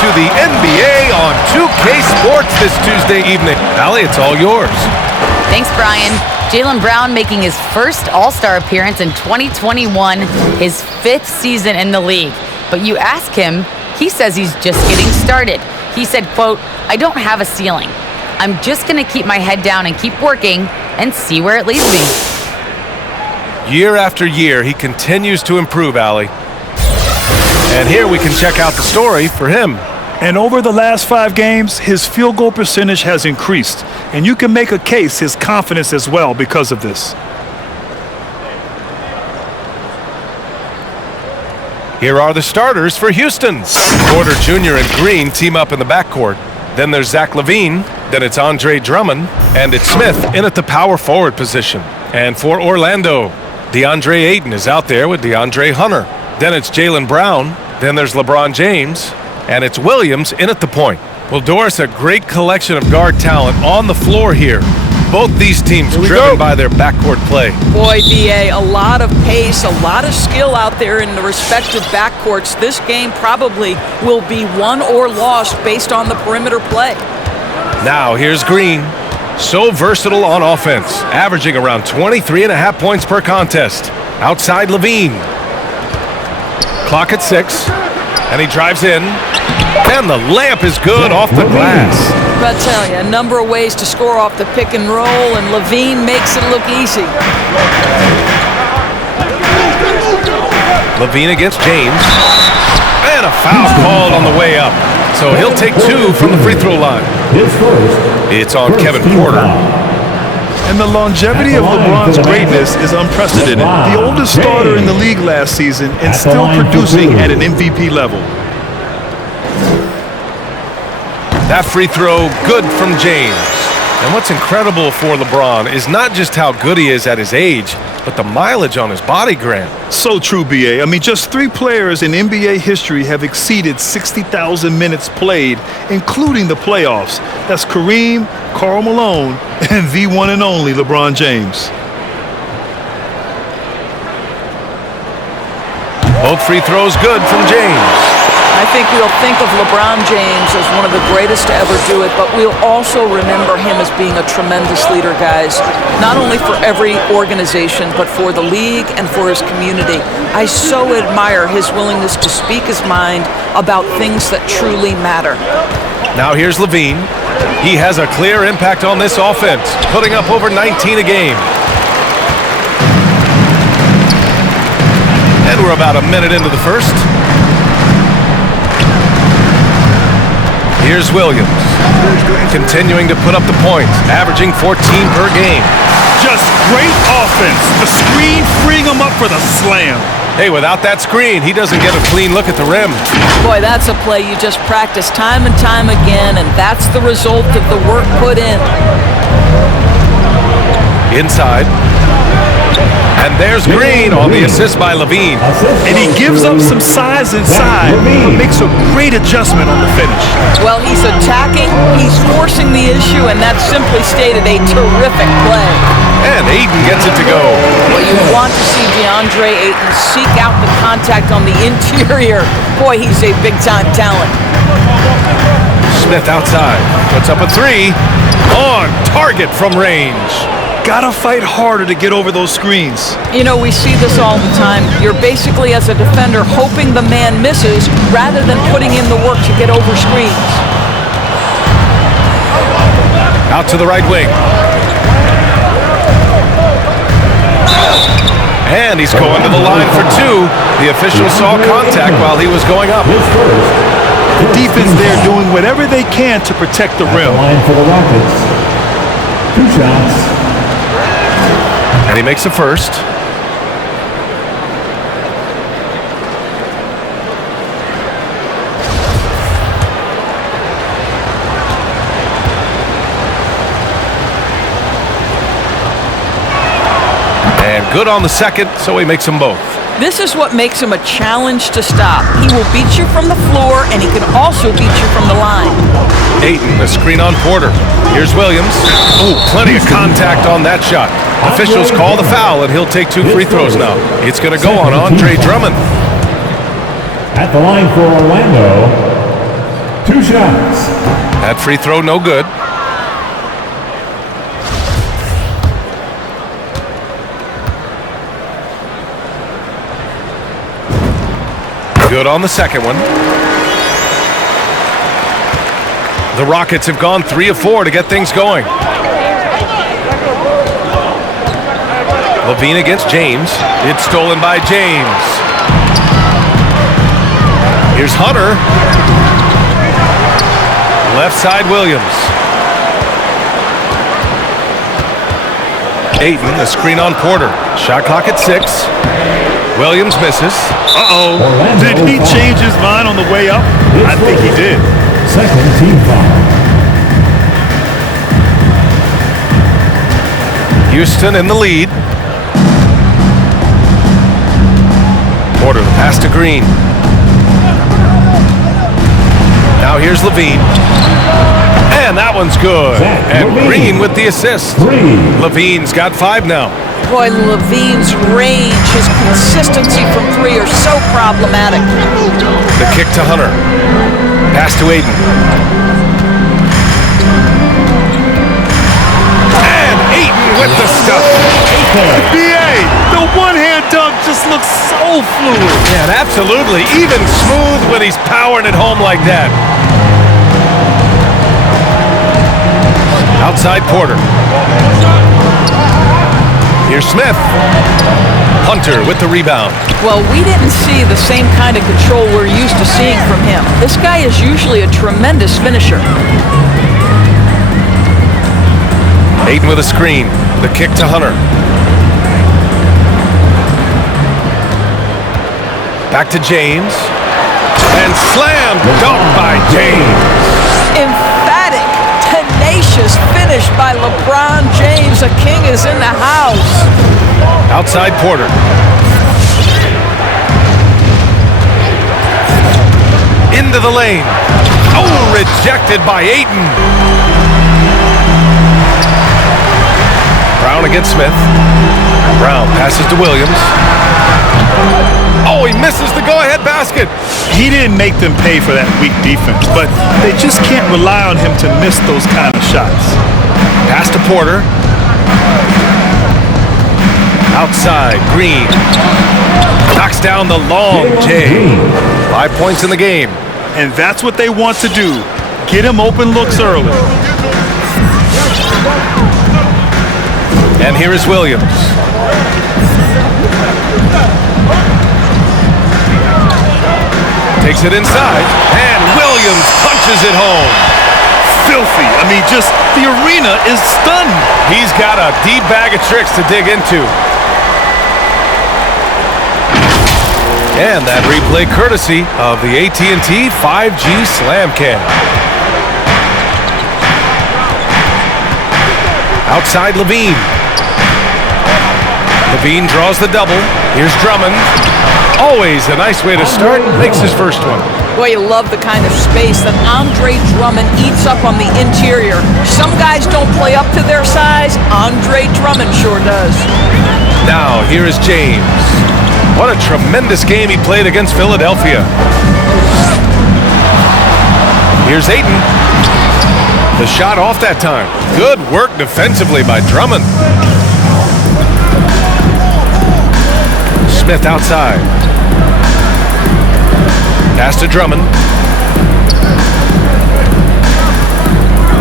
to the NBA on 2K Sports this Tuesday evening. Allie, it's all yours. Thanks, Brian. Jaylen Brown making his first All-Star appearance in 2021, his 5th season in the league. But you ask him, he says he's just getting started. He said, quote, "I don't have a ceiling. I'm just going to keep my head down and keep working and see where it leads me." Year after year, he continues to improve, Allie. And here we can check out the story for him. And over the last 5 games, his field goal percentage has increased. And you can make a case his confidence as well because of this. Here are the starters for Houston. Porter Jr. and Green team up in the backcourt. Then there's Zach LaVine. Then it's Andre Drummond. And it's Smith in at the power forward position. And for Orlando, DeAndre Ayton is out there with DeAndre Hunter. Then it's Jaylen Brown. Then there's LeBron James. And it's Williams in at the point. Well, Doris, a great collection of guard talent on the floor here. Both these teams driven by their backcourt play. Boy, BA, a lot of pace, a lot of skill out there in the respective backcourts. This game probably will be won or lost based on the perimeter play. Now here's Green. So versatile on offense, averaging around 23.5 points per contest. Outside LaVine. Clock at 6. And he drives in. And the layup is good off the glass. I tell you, a number of ways to score off the pick and roll, and LaVine makes it look easy. LaVine against James. And a foul called on the way up. So he'll take 2 from the free throw line. It's on Kevin Porter. And the longevity of LeBron's greatness is unprecedented. The oldest starter in the league last season and still producing at an MVP level. That free throw, good from James. And what's incredible for LeBron is not just how good he is at his age, but the mileage on his body, Grant. So true, BA. I mean, just 3 players in NBA history have exceeded 60,000 minutes played, including the playoffs. That's Kareem, Karl Malone, and the one and only LeBron James. Both free throws good from James. I think we'll think of LeBron James as one of the greatest to ever do it, but we'll also remember him as being a tremendous leader, guys. Not only for every organization, but for the league and for his community. I so admire his willingness to speak his mind about things that truly matter. Now here's LaVine. He has a clear impact on this offense, putting up over 19 a game. And we're about a minute into the first. Here's Williams, continuing to put up the points, averaging 14 per game. Just great offense. The screen freeing him up for the slam. Hey, without that screen, he doesn't get a clean look at the rim. Boy, that's a play you just practice time and time again, and that's the result of the work put in. Inside. And there's Green on the assist by LaVine. And he gives up some size inside, but makes a great adjustment on the finish. Well, he's attacking, he's forcing the issue, and that's simply stated a terrific play. And Ayton gets it to go. Well, you want to see DeAndre Ayton seek out the contact on the interior. Boy, he's a big-time talent. Smith outside, puts up a 3, on target from range. Gotta fight harder to get over those screens. You know, we see this all the time. You're basically, as a defender, hoping the man misses rather than putting in the work to get over screens. Out to the right wing. And he's going to the line for 2. The official saw contact while he was going up. The defense there doing whatever they can to protect the rim. Line for the Rockets. 2 shots. And he makes a first. And good on the second, so he makes them both. This is what makes him a challenge to stop. He will beat you from the floor, and he can also beat you from the line. Ayton, the screen on Porter. Here's Williams. Oh, plenty of contact on that shot. Officials call the foul, and he'll take 2 free throws now. It's going to go on Andre Drummond. At the line for Orlando, 2 shots. That free throw no good. Good on the second one. The Rockets have gone 3 of 4 to get things going. Levine against James. It's stolen by James. Here's Hunter. Left side Williams. Ayton, the screen on Porter. Shot clock at 6. Williams misses. Uh-oh. Did he change his mind on the way up? I think he did. Second team foul. Houston in the lead. Porter, the pass to Green. Now here's Levine. And that one's good. And Green with the assist. Levine's got 5 now. Boy, Levine's range, his consistency from 3 are so problematic. The kick to Hunter. Pass to Ayton. And Ayton with the stuff. BA, the one-hand dunk just looks so fluid. Yeah, absolutely. Even smooth when he's powering it home like that. Outside Porter. Here's Smith. Hunter with the rebound. Well, we didn't see the same kind of control we're used to seeing from him. This guy is usually a tremendous finisher. Ayton with a screen. The kick to Hunter. Back to James. And slam dunk by James. Emphatic, tenacious finish by LeBron James. A king is in the house. Outside Porter. Into the lane. Oh, rejected by Ayton. Brown against Smith. Brown passes to Williams. Oh, he misses the go-ahead basket. He didn't make them pay for that weak defense, but they just can't rely on him to miss those kind of shots. Pass to Porter. Outside, Green. Knocks down the long J. 5 points in the game. And that's what they want to do. Get him open looks early. And here is Williams. Takes it inside, and Williams punches it home. Filthy. I mean, just the arena is stunned. He's got a deep bag of tricks to dig into. And that replay courtesy of the AT&T 5G Slam Cam. Outside Levine. Levine draws the double. Here's Drummond. Always a nice way to start. Makes his first one. Boy, you love the kind of space that Andre Drummond eats up on the interior. Some guys don't play up to their size. Andre Drummond sure does. Now, here is James. What a tremendous game he played against Philadelphia. Here's Ayton. The shot off that time. Good work defensively by Drummond. Smith outside. Pass to Drummond.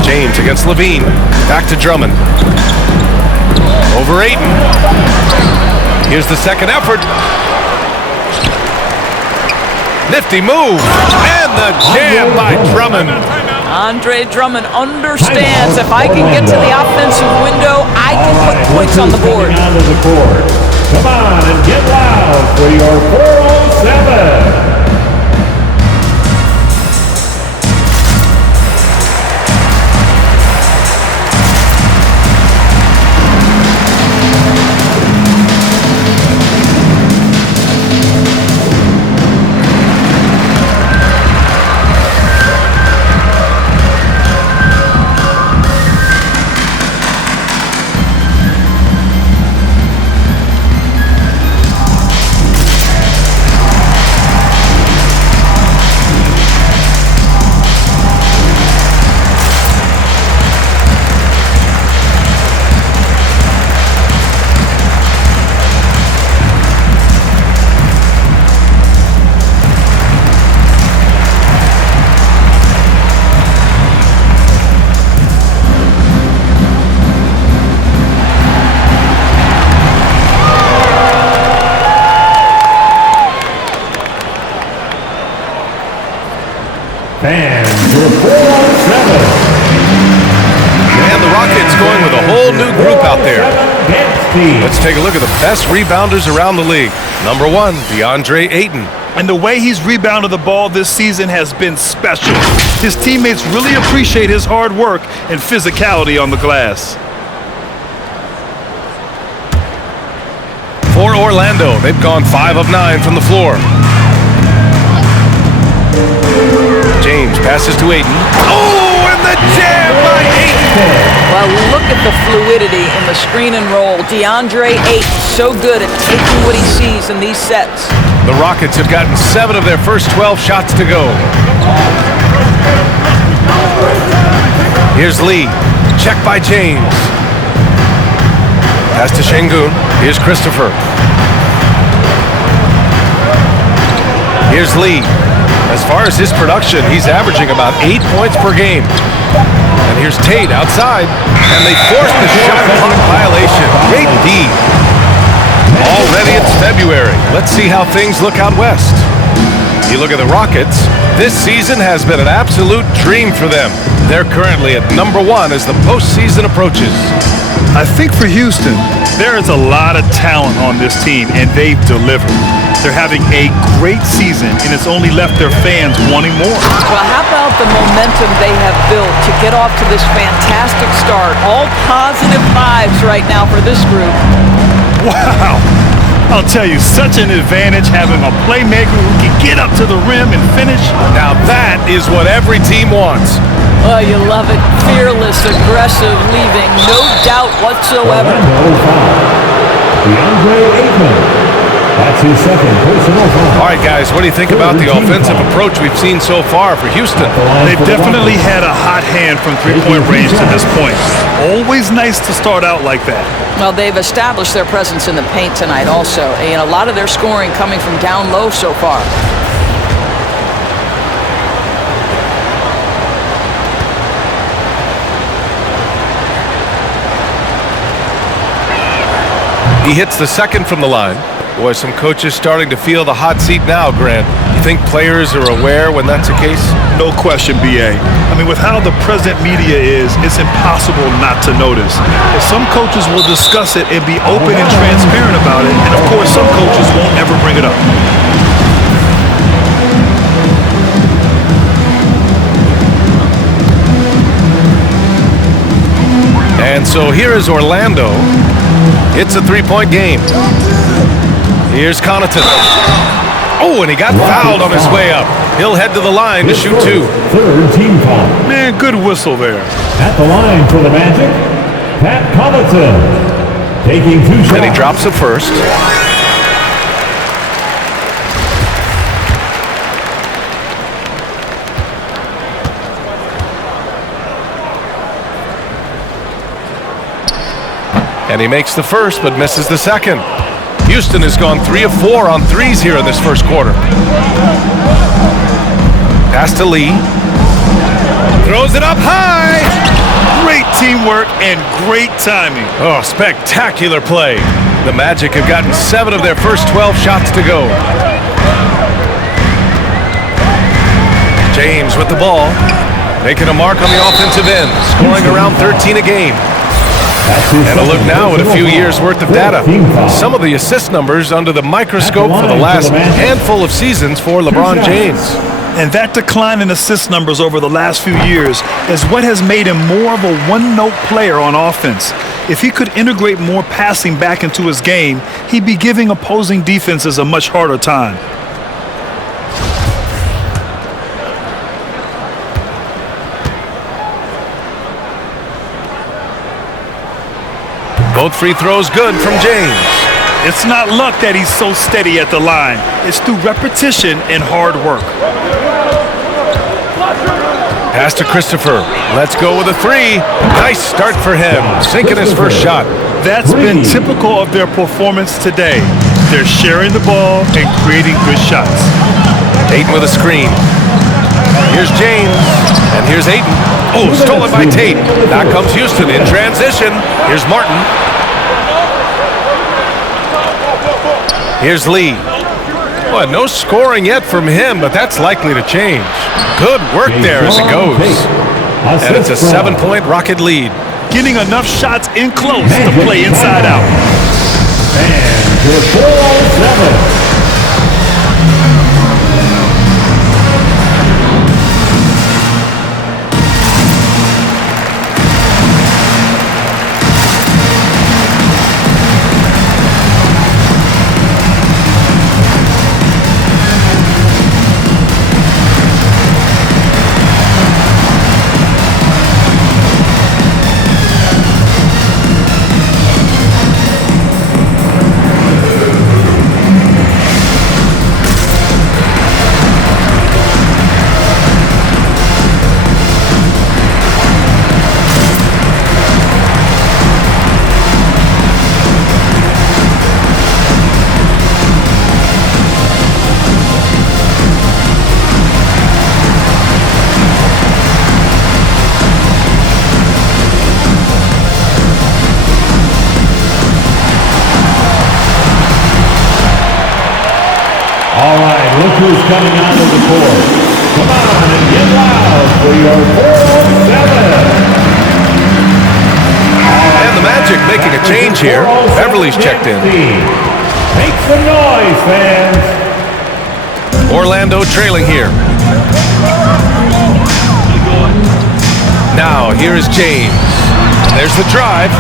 James against Levine. Back to Drummond. Over Ayton. Here's the second effort. Nifty move. And the jam by Drummond. Andre Drummond understands if I can get to the offensive window, I can put points on the board. Come on and get loud for your 407. Fans for 407. And the Rockets going with a whole new group out there. NeXT. Let's take a look at the best rebounders around the league. Number 1, DeAndre Ayton. And the way he's rebounded the ball this season has been special. His teammates really appreciate his hard work and physicality on the glass. For Orlando, they've gone 5 of 9 from the floor. James passes to Ayton. Oh, and the jam by Ayton! Well, look at the fluidity in the screen and roll. DeAndre Ayton so good at taking what he sees in these sets. The Rockets have gotten 7 of their first 12 shots to go. Here's Lee. Check by James. Pass to Şengün. Here's Christopher. Here's Lee. As far as his production, he's averaging about 8 points per game. And here's Tate outside. And they forced the shot clock violation. Great D. Already it's February. Let's see how things look out west. You look at the Rockets. This season has been an absolute dream for them. They're currently at number 1 as the postseason approaches. I think for Houston, there is a lot of talent on this team, and they've delivered. They're having a great season, and it's only left their fans wanting more. Well, how about the momentum they have built to get off to this fantastic start? All positive vibes right now for this group. Wow! I'll tell you, such an advantage having a playmaker who can get up to the rim and finish. Now that is what every team wants. Oh, you love it. Fearless, aggressive, leaving no doubt whatsoever. DeAndre Ayton. That's his second personal foul. All right, guys, what do you think about the offensive approach we've seen so far for Houston? They've definitely had a hot hand from three-point range to this point. Always nice to start out like that. Well, they've established their presence in the paint tonight also. And a lot of their scoring coming from down low so far. He hits the second from the line. Boy, some coaches starting to feel the hot seat now, Grant. You think players are aware when that's the case? No question, B.A. I mean, with how the present media is, it's impossible not to notice. But some coaches will discuss it and be open and transparent about it, and of course, some coaches won't ever bring it up. And so here is Orlando. It's a three-point game. Here's Connaughton. Oh, and he got fouled on his way up. He'll head to the line to shoot 2. Third team foul. Man, good whistle there. At the line for the Magic, Pat Connaughton. Taking 2 shots. Then he drops it first. And he makes the first, but misses the second. Houston has gone 3 of 4 on threes here in this first quarter. Pass to Lee. Throws it up high. Great teamwork and great timing. Oh, spectacular play. The Magic have gotten 7 of their first 12 shots to go. James with the ball. Making a mark on the offensive end. Scoring around 13 a game. And a look now at a few years' worth of data. Some of the assist numbers under the microscope for the last handful of seasons for LeBron James. And that decline in assist numbers over the last few years is what has made him more of a one-note player on offense. If he could integrate more passing back into his game, he'd be giving opposing defenses a much harder time. Both free throws good from James. It's not luck that he's so steady at the line. It's through repetition and hard work. Pass to Christopher. Let's go with a 3. Nice start for him. Sinking his first shot. That's been typical of their performance today. They're sharing the ball and creating good shots. Ayton with a screen. Here's James. And here's Ayton. Oh, stolen by Tate. Back comes Houston in transition. Here's Martin. Here's Lee. Well, no scoring yet from him, but that's likely to change. Good work there as it goes. And it's a 7-point Rocket lead. Getting enough shots in close to play inside out. And your 407. All right, look who's coming out of the court. Come on and get loud for your 407. And the Magic making a change here. Beverly's checked in. Make some noise, fans. Orlando trailing here. Now, here is James. There's the drive.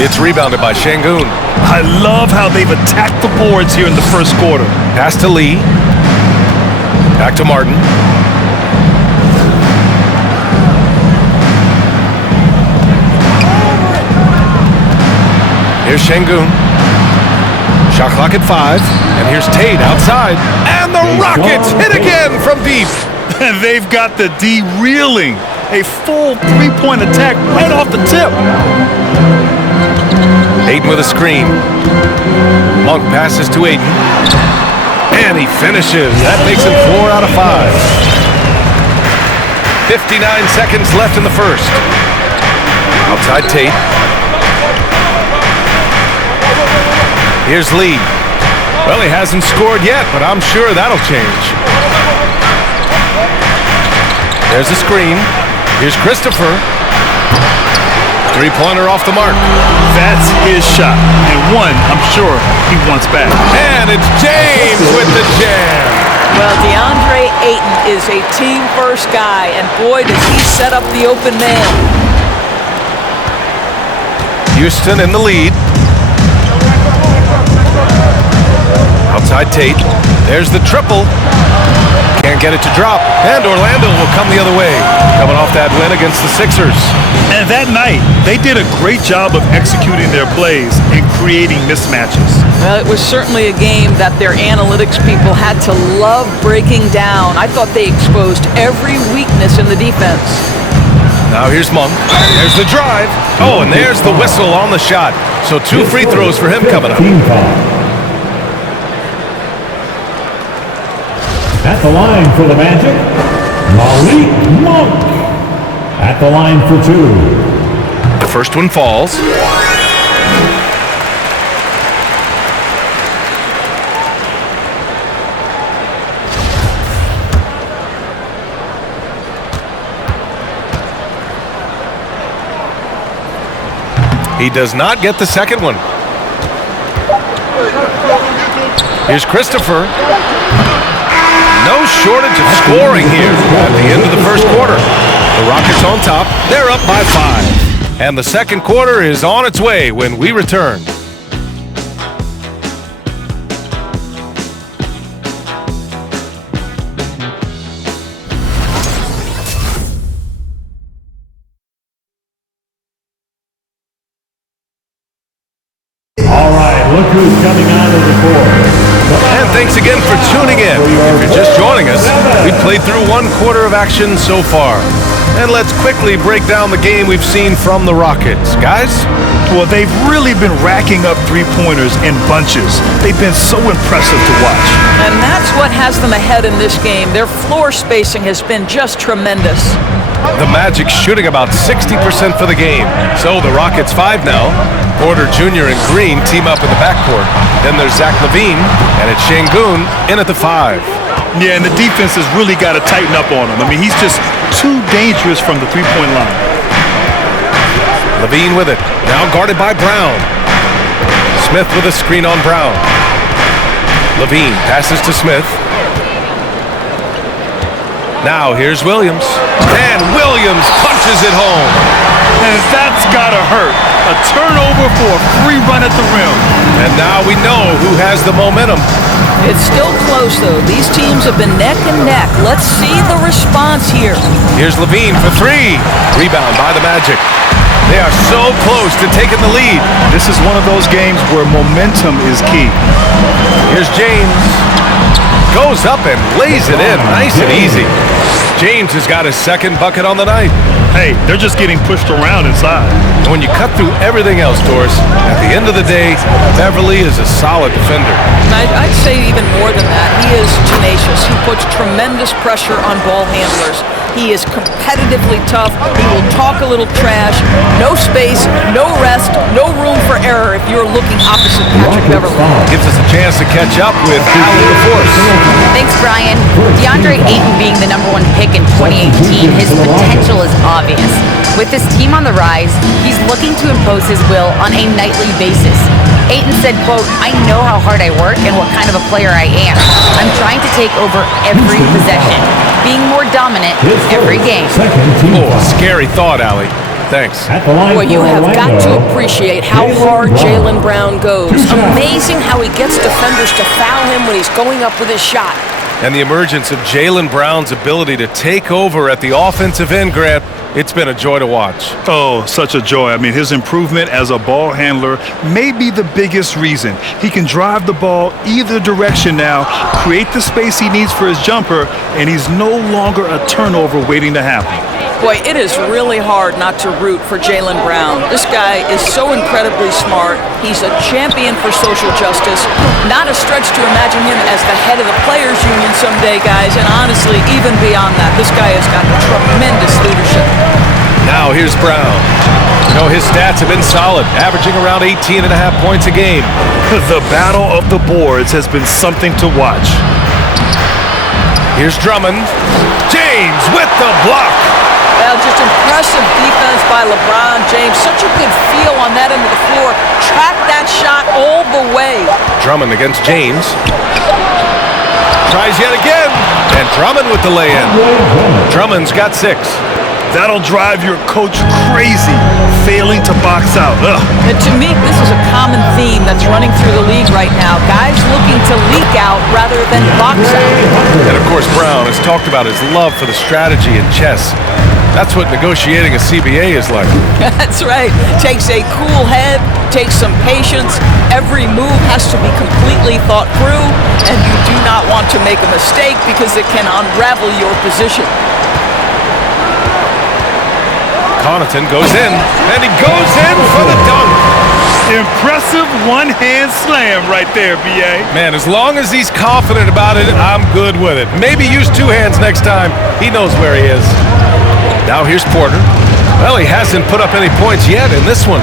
It's rebounded by Şengün. I love how they've attacked the boards here in the first quarter. Pass to Lee. Back to Martin. Here's Şengün. Shot clock at 5. And here's Tate outside. And the Rockets hit again from deep. And they've got the D reeling. A full three-point attack right off the tip. Ayton with a screen. Monk passes to Ayton. And he finishes. That makes it 4 out of 5. 59 seconds left in the first. Outside Tate. Here's Lee. Well, he hasn't scored yet, but I'm sure that'll change. There's a screen. Here's Christopher. Three-pointer off the mark. That's his shot. And one, I'm sure, he wants back. And it's James with the jam. Well, DeAndre Ayton is a team-first guy, and boy, does he set up the open man. Houston in the lead. Outside Tate. There's the triple. Can't get it to drop. And Orlando will come the other way, coming off that win against the Sixers. And that night, they did a great job of executing their plays and creating mismatches. Well, it was certainly a game that their analytics people had to love breaking down. I thought they exposed every weakness in the defense. Now here's Monk. There's the drive. Oh, and there's the whistle on the shot. So 2 free throws for him coming up. At the line for the Magic, Malik Monk. At the line for 2. The first one falls. He does not get the second one. Here's Christopher. No shortage of scoring here at the end of the first quarter. The Rockets on top. They're up by 5. And the second quarter is on its way when we return. All right, look who's coming out of the court. And thanks again for tuning in. If you're just joining us, we've played through 1 quarter of action so far. And let's quickly break down the game we've seen from the Rockets. Guys? Well, they've really been racking up three-pointers in bunches. They've been so impressive to watch. And that's what has them ahead in this game. Their floor spacing has been just tremendous. The Magic shooting about 60% for the game. So the Rockets 5 now. Porter Jr. and Green team up in the backcourt. Then there's Zach LaVine, and it's Şengün in at the 5. Yeah, and the defense has really got to tighten up on him. I mean, he's just too dangerous from the three-point line. LaVine with it. Now guarded by Brown. Smith with a screen on Brown. LaVine passes to Smith. Now here's Williams. And Williams punches it home. And that's got to hurt. A turnover for a free run at the rim. And now we know who has the momentum. It's still close, though. These teams have been neck and neck. Let's see the response here. Here's LaVine for 3. Rebound by the Magic. They are so close to taking the lead. This is one of those games where momentum is key. Here's James. Goes up and lays it in nice and easy. James has got his second bucket on the night. Hey, they're just getting pushed around inside. And when you cut through everything else, Doris, at the end of the day, Beverly is a solid defender. I'd say even more than that. He is tenacious. He puts tremendous pressure on ball handlers. He is competitively tough. He will talk a little trash. No space, no rest, no room for error if you're looking opposite Patrick Beverly. Gives us a chance to catch up with Allen LaForce. Thanks, Brian. DeAndre Ayton being the #1 pick in 2018, his potential is obvious. With his team on the rise, he's looking to impose his will on a nightly basis. Ayton said, quote, "I know how hard I work and what kind of a player I am. I'm trying to take over every possession, being more dominant every game." Oh, scary thought, Allie. Thanks. Boy, you have got to appreciate how hard Jaylen Brown goes. Amazing how he gets defenders to foul him when he's going up with his shot. And the emergence of Jaylen Brown's ability to take over at the offensive end, Grant, it's been a joy to watch. Oh, such a joy. I mean, his improvement as a ball handler may be the biggest reason. He can drive the ball either direction now, create the space he needs for his jumper, and he's no longer a turnover waiting to happen. Boy, it is really hard not to root for Jaylen Brown. This guy is so incredibly smart. He's a champion for social justice. Not a stretch to imagine him as the head of the Players Union someday, guys. And honestly, even beyond that, this guy has got tremendous leadership. Now here's Brown. You know, his stats have been solid, averaging around 18.5 points a game. The battle of the boards has been something to watch. Here's Drummond. James with the block. Well, just impressive defense by LeBron James. Such a good feel on that end of the floor. Track that shot all the way. Drummond against James. Tries yet again. And Drummond with the lay-in. Drummond's got 6. That'll drive your coach crazy, failing to box out. Ugh. And to me, this is a common theme that's running through the league right now. Guys looking to leak out rather than box out. And of course, Brown has talked about his love for the strategy in chess. That's what negotiating a CBA is like. That's right. Takes a cool head, takes some patience. Every move has to be completely thought through, and you do not want to make a mistake because it can unravel your position. Connaughton goes in, and he goes in for the dunk. Impressive one-hand slam right there, B.A. Man, as long as he's confident about it, I'm good with it. Maybe use 2 hands next time. He knows where he is. Now here's Porter. Well, he hasn't put up any points yet in this one.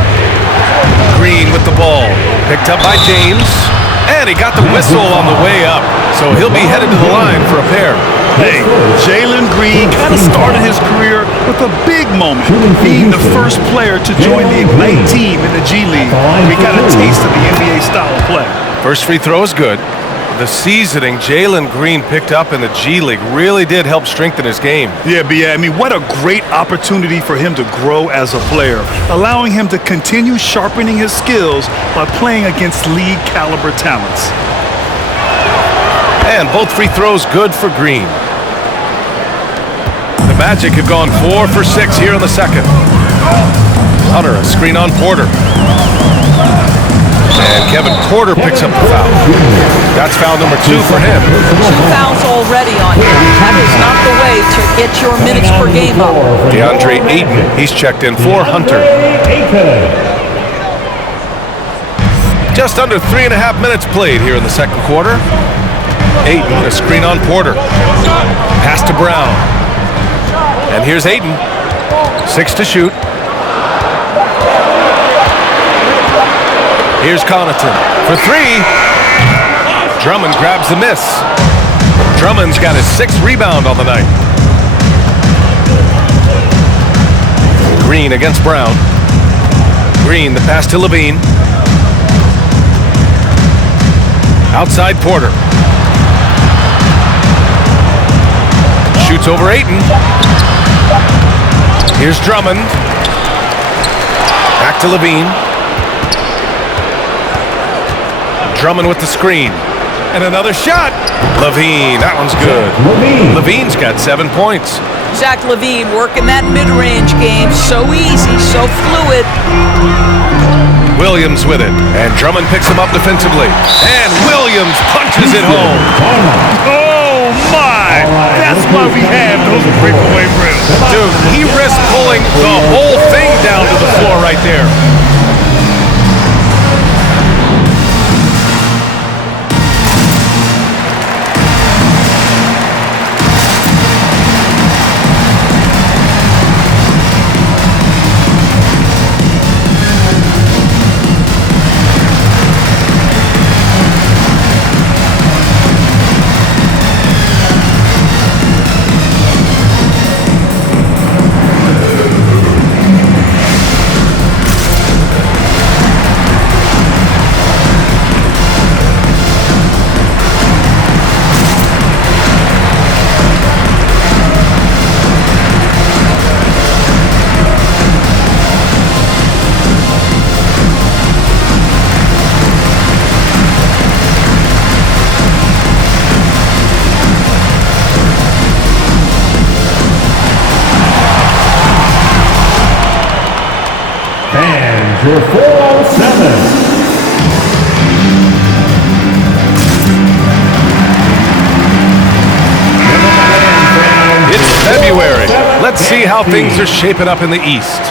Green with the ball. Picked up by James. And he got the whistle on the way up. So he'll be headed to the line for a pair. Hey, Jalen Green kind of started his career with a big moment, being the first player to join the Ignite team in the G League. We got a taste of the NBA style of play. First free throw is good. The seasoning Jalen Green picked up in the G League really did help strengthen his game. Yeah, B.A. I mean, what a great opportunity for him to grow as a player, allowing him to continue sharpening his skills by playing against league caliber talents. And both free throws good for Green. The Magic have gone 4 for 6 here in the second. Hunter, a screen on Porter. And Kevin Porter picks up the foul. That's foul number 2 for him. 2 fouls already on him. That is not the way to get your minutes per game up. DeAndre Ayton, he's checked in for Hunter. Just under 3.5 minutes played here in the second quarter. Ayton, a screen on Porter. Pass to Brown. And here's Ayton. 6 to shoot. Here's Connaughton for 3. Drummond grabs the miss. Drummond's got his 6th rebound on the night. Green against Brown. Green, the pass to Levine. Outside Porter. Shoots over Ayton. Here's Drummond. Back to Levine. Drummond with the screen. And another shot. Levine, that one's good. Levine's got 7 points. Zach LaVine working that mid-range game. So easy, so fluid. Williams with it. And Drummond picks him up defensively. And Williams punches it home. Oh, my! That's why we have those breakaway rims. Dude, he risked pulling the whole thing down to the floor right there. Your 407. It's February. Let's see how things are shaping up in the East.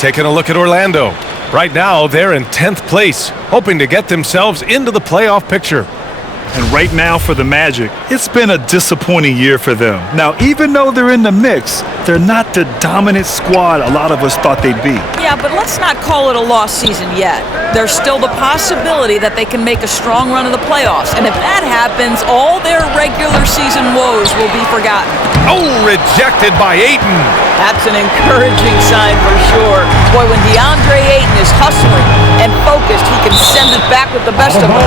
Taking a look at Orlando. Right now, they're in 10th place, hoping to get themselves into the playoff picture. And right now for the Magic, it's been a disappointing year for them. Now, even though they're in the mix, they're not the dominant squad a lot of us thought they'd be. Yeah, but let's not call it a lost season yet. There's still the possibility that they can make a strong run of the playoffs. And if that happens, all their regular season woes will be forgotten. Oh, rejected by Ayton. That's an encouraging sign for sure. Boy, when DeAndre Ayton is hustling and focused, he can send it back with the best of them.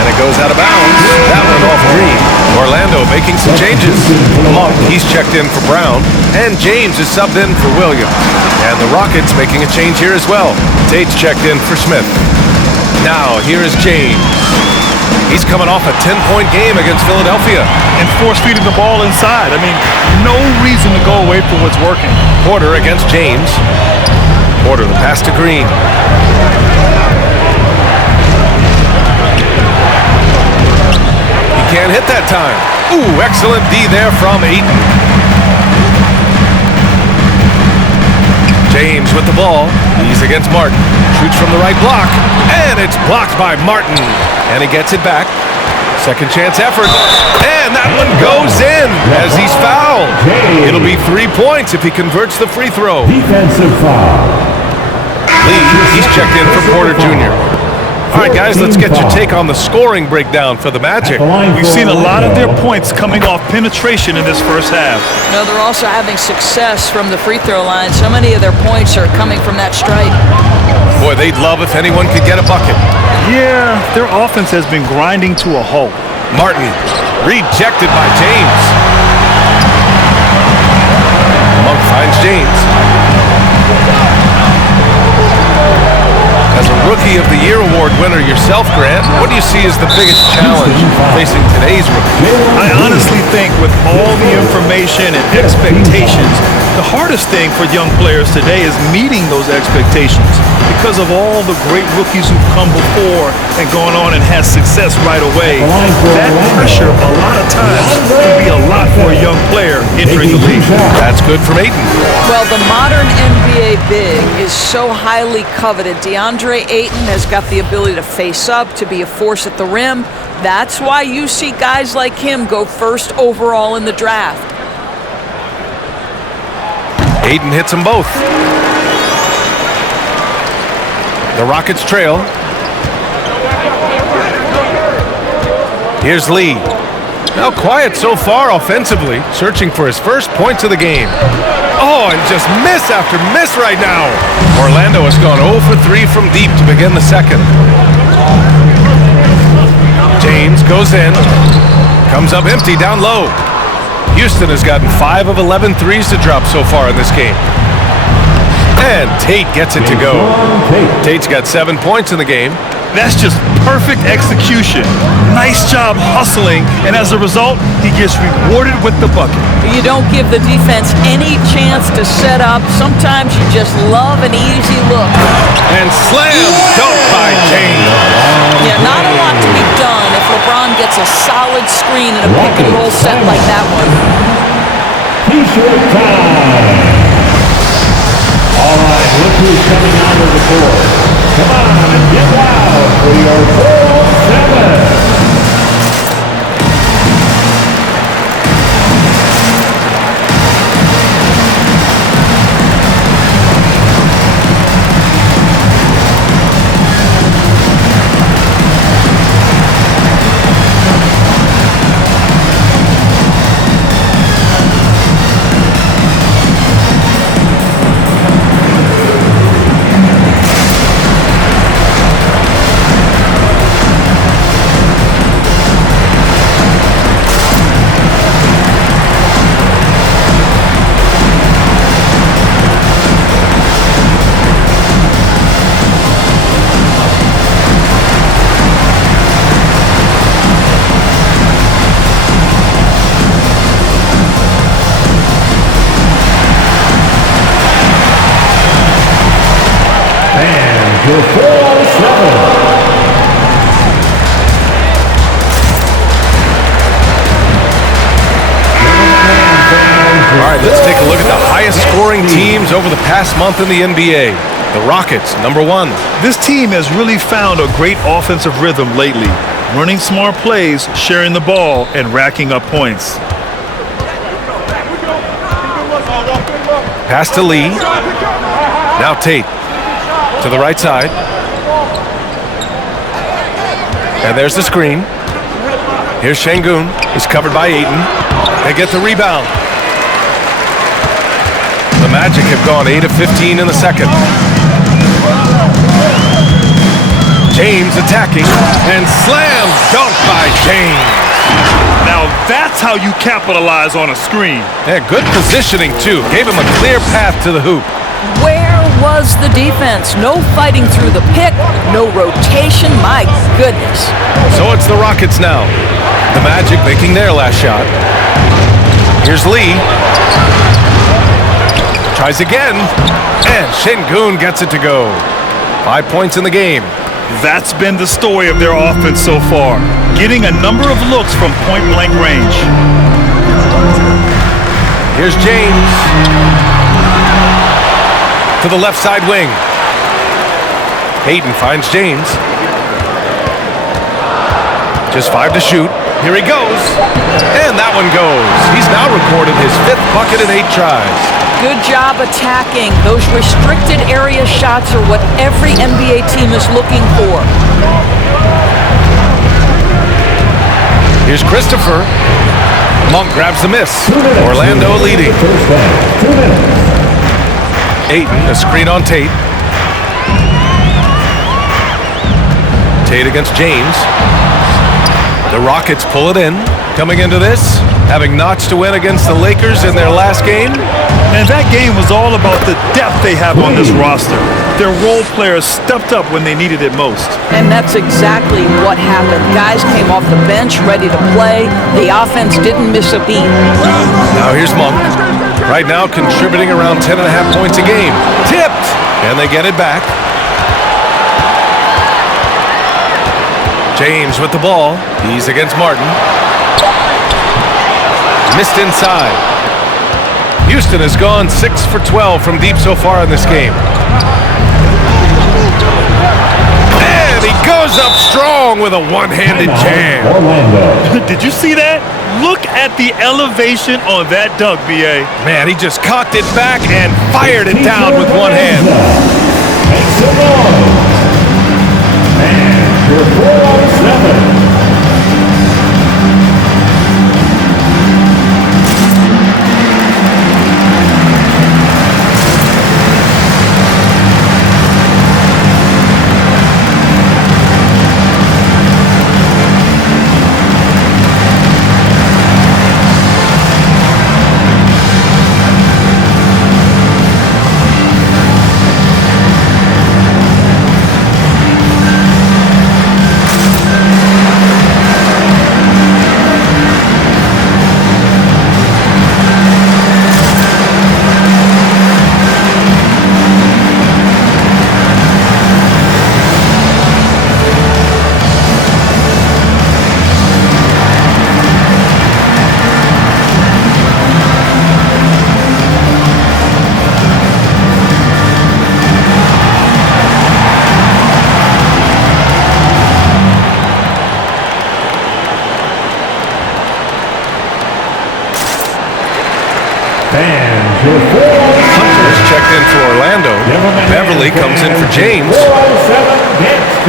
And it goes out of bounds. That one off Green. Orlando making some changes. Monk, he's checked in for Brown. And James is subbed in for Williams. And the Rockets making a change here as well. Tate's checked in for Smith. Now, here is James. He's coming off a 10-point game against Philadelphia. And force-feeding the ball inside. I mean, no reason to go away from what's working. Porter against James. Porter, the pass to Green. He can't hit that time. Ooh, excellent D there from Ayton. James with the ball. He's against Martin. Shoots from the right block. And it's blocked by Martin. And he gets it back. Second chance effort. And that one goes in as he's fouled. It'll be 3 points if he converts the free throw. Defensive foul. Lee, he's checked in for Porter Jr. All right, guys, let's get your take on the scoring breakdown for the Magic. We've seen a lot of their points coming off penetration in this first half. No, they're also having success from the free throw line. So many of their points are coming from that stripe. Boy, they'd love if anyone could get a bucket. Yeah, their offense has been grinding to a halt. Martin, rejected by James. Monk finds James. As a Rookie of the Year award winner yourself, Grant, what do you see as the biggest challenge facing today's rookies? I honestly think with all the information and expectations, the hardest thing for young players today is meeting those expectations because of all the great rookies who've come before and gone on and had success right away. That pressure a lot of times can be a lot for a young player entering the league. That's good from Ayton. Well, the modern NBA big is so highly coveted. DeAndre Ayton has got the ability to face up, to be a force at the rim. That's why you see guys like him go first overall in the draft. Ayton hits them both. The Rockets trail. Here's Lee. Now quiet so far offensively, searching for his first points of the game. Oh, and just miss after miss right now. Orlando has gone 0 for 3 from deep to begin the second. James goes in, comes up empty down low. Houston has gotten 5 of 11 threes to drop so far in this game. And Tate gets it to go. Tate's got 7 points in the game. That's just perfect execution. Nice job hustling, and as a result, he gets rewarded with the bucket. You don't give the defense any chance to set up. Sometimes you just love an easy look. And slam dunk by James. Yeah, not a lot to be done if LeBron gets a solid screen in a pick and roll set like that one. T-shirt time. All right, look who's coming out of the court. Come on and get loud for your 4-on-7. Your 4-on-7. All right, let's take a look at the highest scoring teams over the past month in the NBA. The Rockets, number 1. This team has really found a great offensive rhythm lately, running smart plays, sharing the ball, and racking up points. Pass to Lee. Now Tate to the right side. And there's the screen. Here's Şengün. He's covered by Ayton. They get the rebound. The Magic have gone 8 of 15 in the second. James attacking, and slam dunk by James. Now that's how you capitalize on a screen. Yeah, good positioning too. Gave him a clear path to the hoop. Where was the defense? No fighting through the pick, no rotation. My goodness. So it's the Rockets now. The Magic making their last shot. Here's Lee. Tries again, and Şengün gets it to go. 5 points in the game. That's been the story of their offense so far, getting a number of looks from point-blank range. Here's James. To the left side wing. Ayton finds James. Just 5 to shoot. Here he goes. And that one goes. He's now recorded his 5th bucket in 8 tries. Good job attacking. Those restricted area shots are what every NBA team is looking for. Here's Christopher. Monk grabs the miss. Orlando leading. Ayton, a screen on Tate. Tate against James. The Rockets pull it in. Coming into this, having notched to win against the Lakers in their last game. And that game was all about the depth they have on this roster. Their role players stepped up when they needed it most. And that's exactly what happened. Guys came off the bench ready to play. The offense didn't miss a beat. Now here's Monk. Right now contributing around 10.5 points a game. Tipped! And they get it back. James with the ball. He's against Martin. Missed inside. Houston has gone 6 for 12 from deep so far in this game. And he goes up strong with a one-handed jam. Did you see that? Look at the elevation on that dunk, B.A. Man, he just cocked it back and fired it down with one hand. Makes it one. And for 4-7. Hunter's checked in for Orlando. Beverly comes in for James. 4-7 NeXT.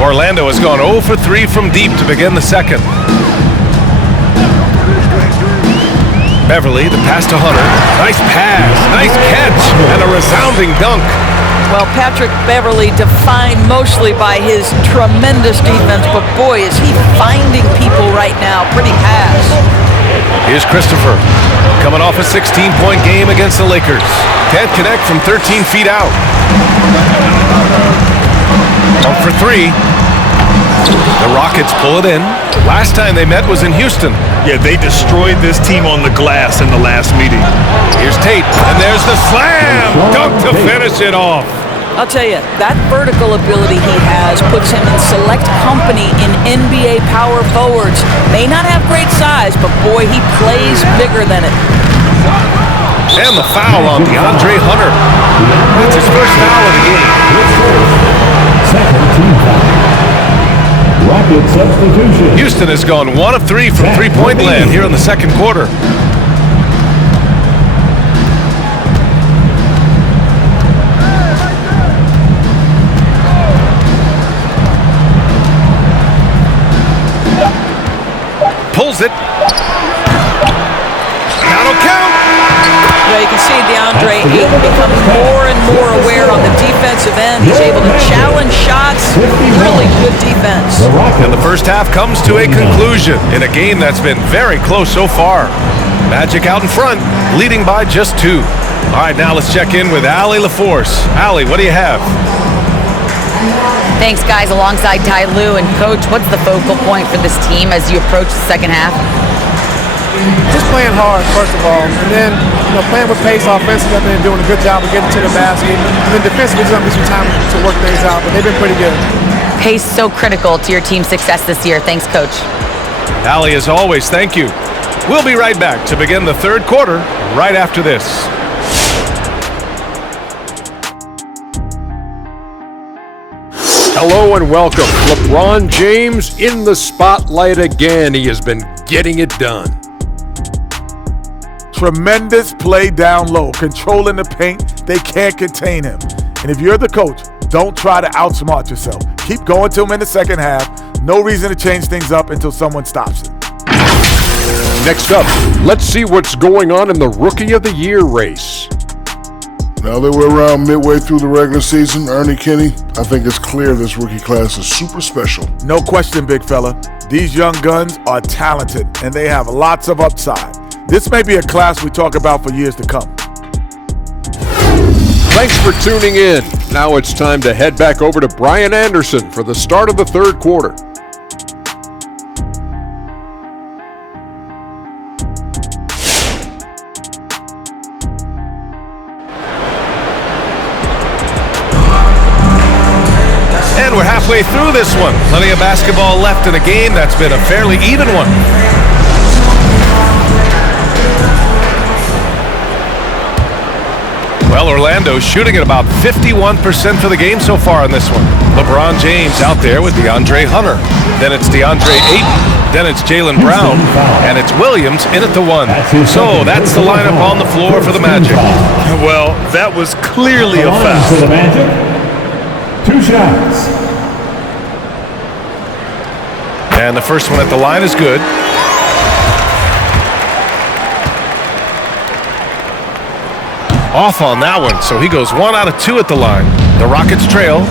Orlando has gone 0 for 3 from deep to begin the second. Beverly, the pass to Hunter. Nice pass, nice catch, and a resounding dunk. Well, Patrick Beverly defined mostly by his tremendous defense, but boy, is he finding people right now. Pretty pass. Here's Christopher, coming off a 16-point game against the Lakers. Can't connect from 13 feet out. 1 for 3. The Rockets pull it in. Last time they met was in Houston. Yeah, they destroyed this team on the glass in the last meeting. Here's Tate, and there's the slam! Dunk to finish it off. I'll tell you, that vertical ability he has puts him in select company in NBA power forwards. May not have great size, but boy, he plays bigger than it. And the foul on DeAndre Hunter. That's his first foul of the game. Second team foul. Rocket substitution. Houston has gone 1 of 3 from three-point land here in the second quarter. Pulls it. That'll count. Yeah, you can see DeAndre Ayton becoming more and more aware on the defensive end. He's able to challenge shots. Really good defense. And the first half comes to a conclusion in a game that's been very close so far. Magic out in front, leading by just 2. All right, now let's check in with Allie LaForce. Allie, what do you have? Thanks, guys. Alongside Ty Lue and Coach, what's the focal point for this team as you approach the second half? Just playing hard, first of all, and then playing with pace offensively. I think they're doing a good job of getting to the basket. And then defensively, just going to be some time to work things out, but they've been pretty good. Pace so critical to your team's success this year. Thanks, Coach. Allie, as always, thank you. We'll be right back to begin the third quarter right after this. Hello and welcome. LeBron James in the spotlight again. He has been getting it done. Tremendous play down low, controlling the paint. They can't contain him. And if you're the coach, don't try to outsmart yourself. Keep going to him in the second half. No reason to change things up until someone stops it. Next up, let's see what's going on in the Rookie of the Year race. Now that we're around midway through the regular season, Ernie Kinney, I think it's clear this rookie class is super special. No question, big fella. These young guns are talented, and they have lots of upside. This may be a class we talk about for years to come. Thanks for tuning in. Now it's time to head back over to Brian Anderson for the start of the third quarter. halfway through this one. Plenty of basketball left in a game that's been a fairly even one. Well, Orlando shooting at about 51% for the game so far in this one. LeBron James out there with DeAndre Hunter. Then it's DeAndre Ayton. Then it's Jaylen Brown. And it's Williams in at the 1. So that's the lineup on the floor for the Magic. Well, that was clearly a foul. For the Magic, 2 shots. And the first one at the line is good. Off on that one, so he goes 1 out of 2 at the line. The Rockets trail.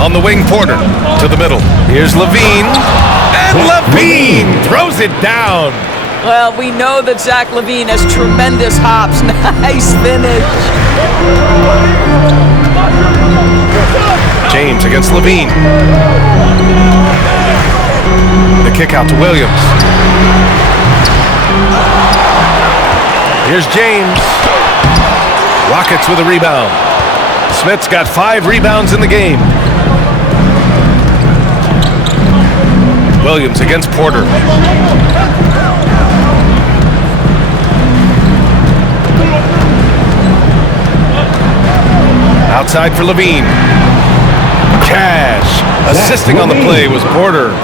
On the wing, Porter to the middle. Here's LaVine. And LaVine throws it down. Well, we know that Zach LaVine has tremendous hops. Nice finish. James against LaVine. The kick out to Williams. Here's James. Rockets with a rebound. Smith's got 5 rebounds in the game. Williams against Porter. Outside for LaVine. Cash. Assisting on the play was Porter.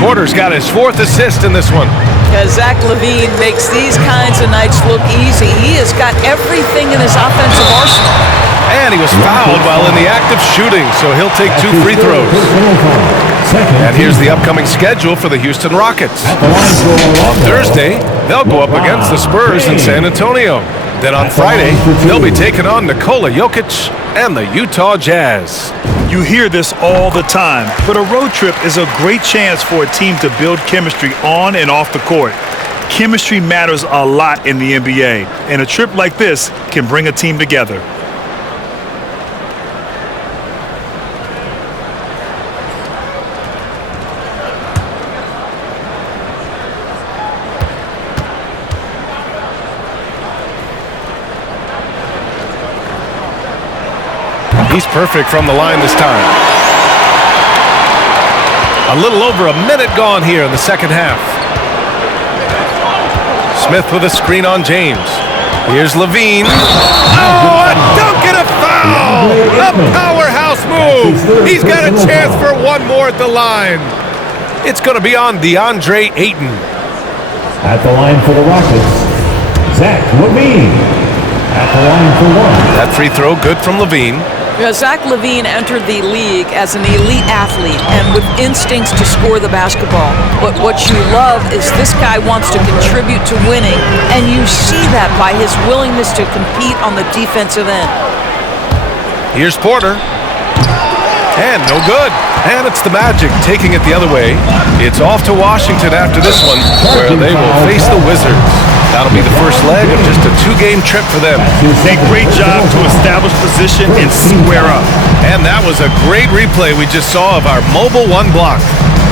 Porter's got his 4th assist in this one. Because Zach LaVine makes these kinds of nights look easy. He has got everything in his offensive arsenal. And he was fouled while in the act of shooting, so he'll take 2 free throws. And here's the upcoming schedule for the Houston Rockets. On Thursday, they'll go up against the Spurs in San Antonio. Then on Friday, they'll be taking on Nikola Jokic and the Utah Jazz. You hear this all the time, but a road trip is a great chance for a team to build chemistry on and off the court. Chemistry matters a lot in the NBA, and a trip like this can bring a team together. He's perfect from the line this time. A little over a minute gone here in the second half. Smith with a screen on James. Here's LaVine. Oh, a dunk and a foul! A powerhouse move! He's got a chance for 1 more at the line. It's going to be on DeAndre Ayton. At the line for the Rockets, Zach LaVine. At the line for 1. That free throw good from LaVine. Zach LaVine entered the league as an elite athlete and with instincts to score the basketball. But what you love is this guy wants to contribute to winning, and you see that by his willingness to compete on the defensive end. Here's Porter. And no good. And it's the Magic taking it the other way. It's off to Washington after this one, where they will face the Wizards. That'll be the first leg of just a 2-game trip for them. A great job to establish position and square up. And that was a great replay we just saw of our mobile 1 block.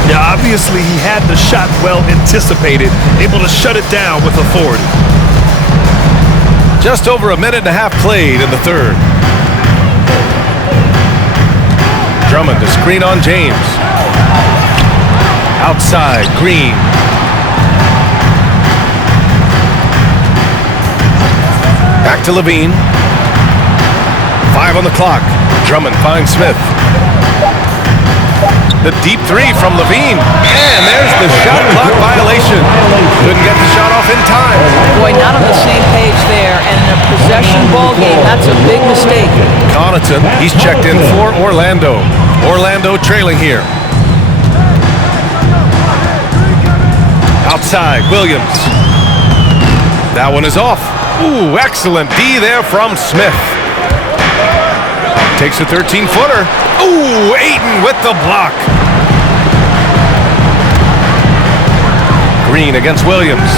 Yeah, obviously he had the shot well anticipated, able to shut it down with authority. Just over a minute and a half played in the third. Drummond to screen on James. Outside, Green. Back to LaVine. 5 on the clock. Drummond finds Smith. The deep 3 from LaVine. And there's the shot clock violation. Couldn't get the shot off in time. Boy, not on the same page there. And in a possession ball game, that's a big mistake. Connaughton, he's checked in for Orlando. Orlando trailing here. Outside, Williams. That one is off. Ooh, excellent D there from Smith. Takes a 13-footer. Ooh, Ayton with the block. Green against Williams.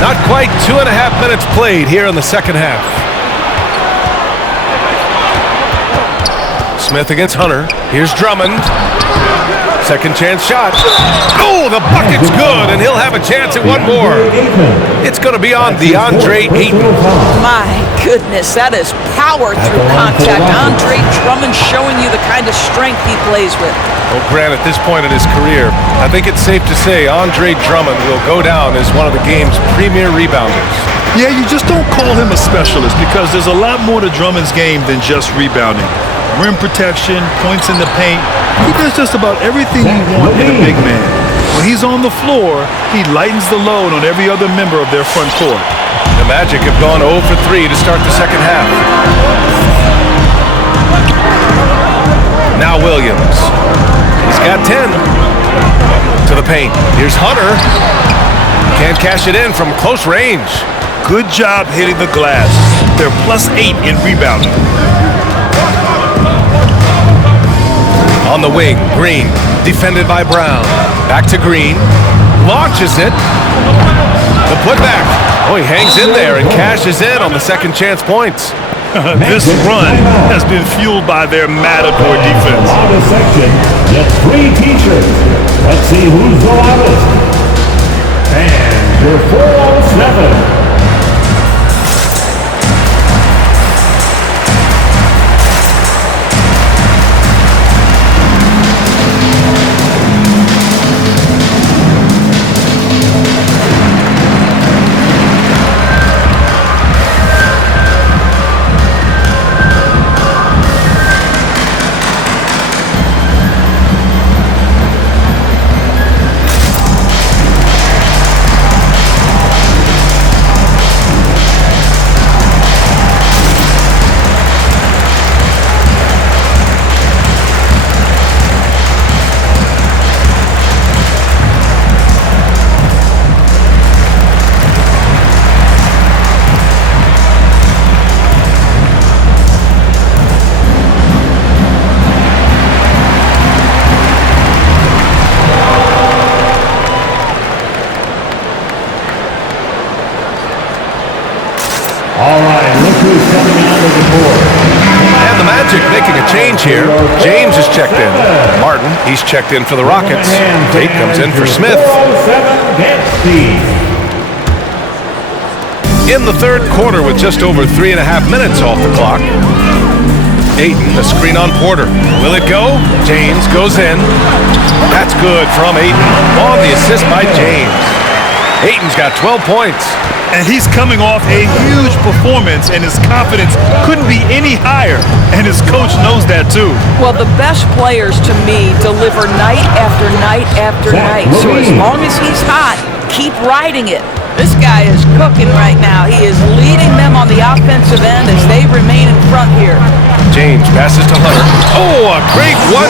Not quite 2.5 minutes played here in the second half. Smith against Hunter. Here's Drummond. Second chance shot. Oh, the bucket's good, and he'll have a chance at 1 more. It's going to be on DeAndre Ayton. My goodness, that is power through contact. Andre Drummond showing you the kind of strength he plays with. Well, Grant, at this point in his career, I think it's safe to say Andre Drummond will go down as one of the game's premier rebounders. Yeah, you just don't call him a specialist because there's a lot more to Drummond's game than just rebounding. Rim protection, points in the paint. He does just about everything you want in a big man. When he's on the floor, he lightens the load on every other member of their front court. The Magic have gone 0 for 3 to start the second half. Now Williams. He's got 10. To the paint. Here's Hunter. Can't cash it in from close range. Good job hitting the glass. They're +8 in rebounding. On the wing, Green, defended by Brown. Back to Green, launches it. The putback. Oh, he hangs in there and cashes in on the second chance points. This run has been fueled by their Matador defense. Loudest section gets 3 t-shirts. Let's see who's the loudest. And your 407. All right, look who's coming out of the board. And the Magic making a change here. James is checked in. Martin, he's checked in for the Rockets. Tate comes in for Smith. In the third quarter with just over 3.5 minutes off the clock. Ayton, a screen on Porter. Will it go? James goes in. That's good from Ayton. On the assist by James. Ayton's got 12 points. And he's coming off a huge performance, and his confidence couldn't be any higher. And his coach knows that, too. Well, the best players, to me, deliver night after night after night. So as long as he's hot, keep riding it. This guy is cooking right now. He is leading them on the offensive end as they remain in front here. James passes to Hunter. Oh, a great 1-2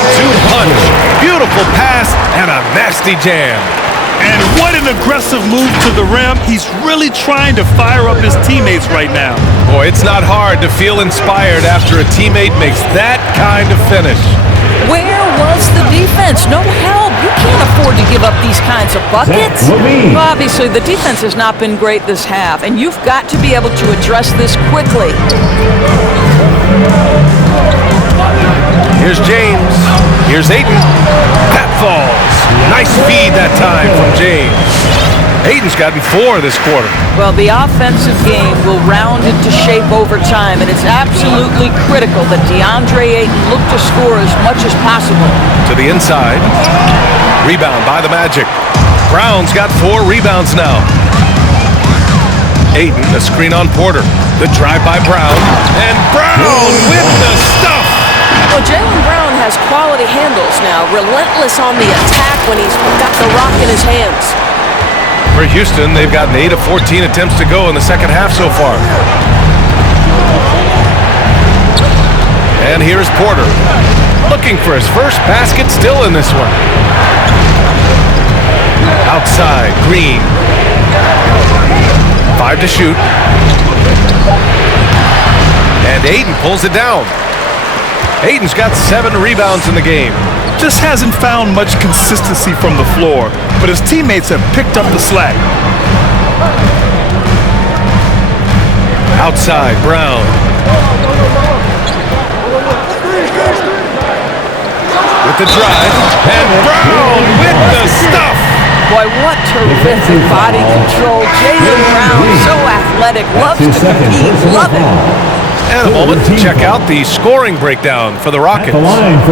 punch. Beautiful pass and a nasty jam. And what an aggressive move to the rim. He's really trying to fire up his teammates right now. Boy, it's not hard to feel inspired after a teammate makes that kind of finish. Where was the defense? No help. You can't afford to give up these kinds of buckets. Well, obviously, the defense has not been great this half, and you've got to be able to address this quickly. Here's James. Here's Ayton. That falls. Nice feed that time from James. Ayton's gotten 4 this quarter. Well, the offensive game will round into shape over time, and it's absolutely critical that DeAndre Ayton look to score as much as possible. To the inside. Rebound by the Magic. Brown's got 4 rebounds now. Ayton, a screen on Porter. The drive by Brown. And Brown with the stuff. Well, Jaylen Brown has quality handles now, relentless on the attack when he's got the rock in his hands. For Houston, they've gotten 8 of 14 attempts to go in the second half so far. And here's Porter, looking for his first basket, still in this one. Outside, Green. 5 to shoot. And Ayton pulls it down. Ayton's got 7 rebounds in the game. Just hasn't found much consistency from the floor, but his teammates have picked up the slack. Outside, Brown. With the drive, and Brown with the stuff. Boy, what terrific body control. Jaylen Brown, so athletic, loves to compete, love it. And a moment to check out the scoring breakdown for the Rockets.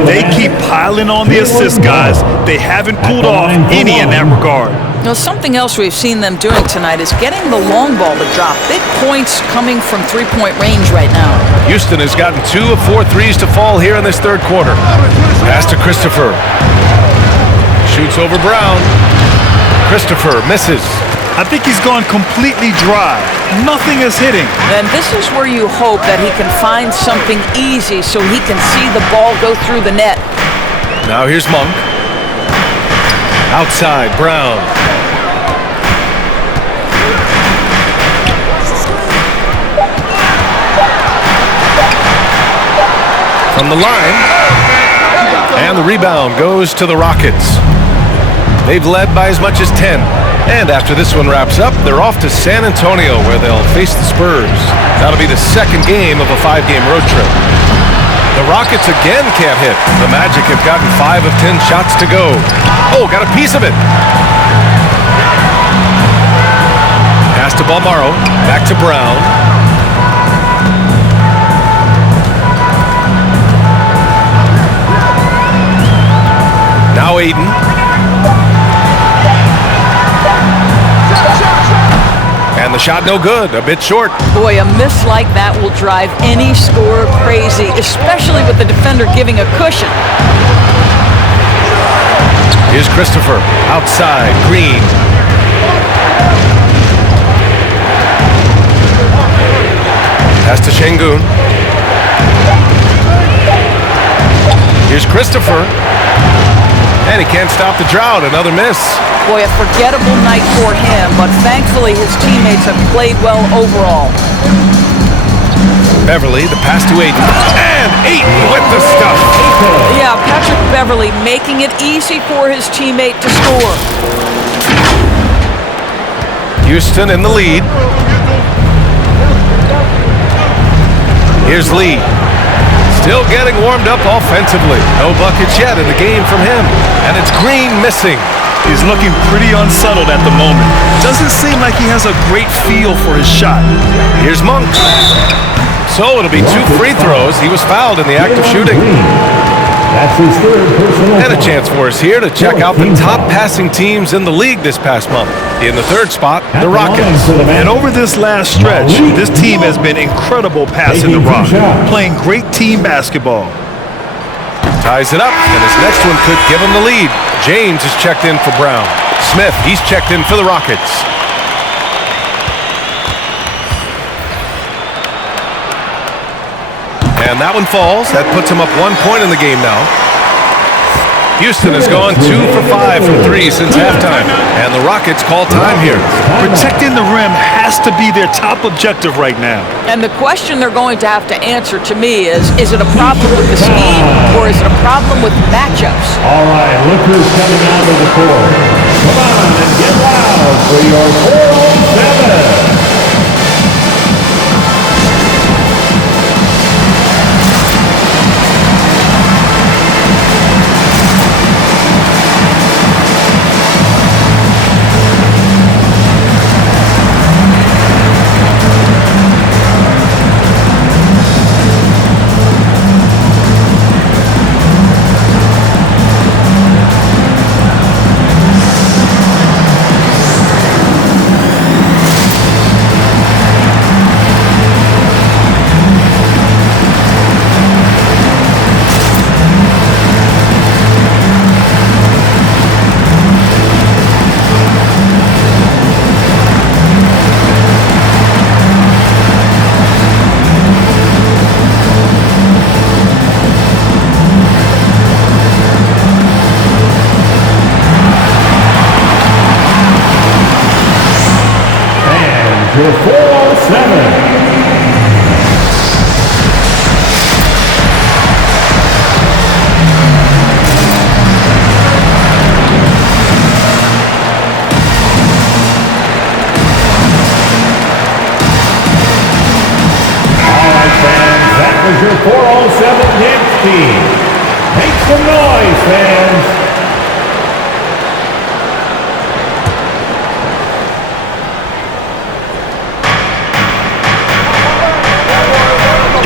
They keep piling on the assists, guys. They haven't cooled off any in that regard. Now, something else we've seen them doing tonight is getting the long ball to drop. Big points coming from three-point range right now. Houston has gotten 2 of 4 threes to fall here in this third quarter. Pass to Christopher. Shoots over Brown. Christopher misses. I think he's gone completely dry. Nothing is hitting. And this is where you hope that he can find something easy so he can see the ball go through the net. Now here's Monk. Outside, Brown. From the line. And the rebound goes to the Rockets. They've led by as much as 10. And after this one wraps up, they're off to San Antonio where they'll face the Spurs. That'll be the second game of a 5-game road trip. The Rockets again can't hit. The Magic have gotten 5 of 10 shots to go. Oh, got a piece of it. Pass to Balmaro. Back to Brown. Now Aiden. And the shot no good, a bit short. Boy, a miss like that will drive any scorer crazy, especially with the defender giving a cushion. Here's Christopher, outside, Green. Pass to Şengün. Here's Christopher. And he can't stop the drought, another miss. Boy, a forgettable night for him, but thankfully his teammates have played well overall. Beverly, the pass to Aiden. And Aiden with the stuff. Yeah, Patrick Beverly making it easy for his teammate to score. Houston in the lead. Here's Lee. Still getting warmed up offensively. No buckets yet in the game from him. And it's Green missing. He's looking pretty unsettled at the moment. Doesn't seem like he has a great feel for his shot. Here's Monk. So it'll be 2 free throws. He was fouled in the act of shooting. That's his third personal And a foul. chance for us here to check out the top passing teams in the league this past month. In the third spot, the Rockets. And over this last stretch, this team has been incredible passing the rock, playing great team basketball. Ties it up, and his next one could give him the lead. James is checked in for Brown. Smith, he's checked in for the Rockets. And that one falls. That puts him up 1 point in the game now. Houston has gone 2 for 5 from 3 since halftime. And the Rockets call time here. Protecting the rim has to be their top objective right now. And the question they're going to have to answer to me is it a problem with the scheme or is it a problem with matchups? All right, look who's coming out of the court. Come on and get loud for your 4-on-7. Your 4-on-7. That was your 4-on-7 NeXT. Make some noise, fans.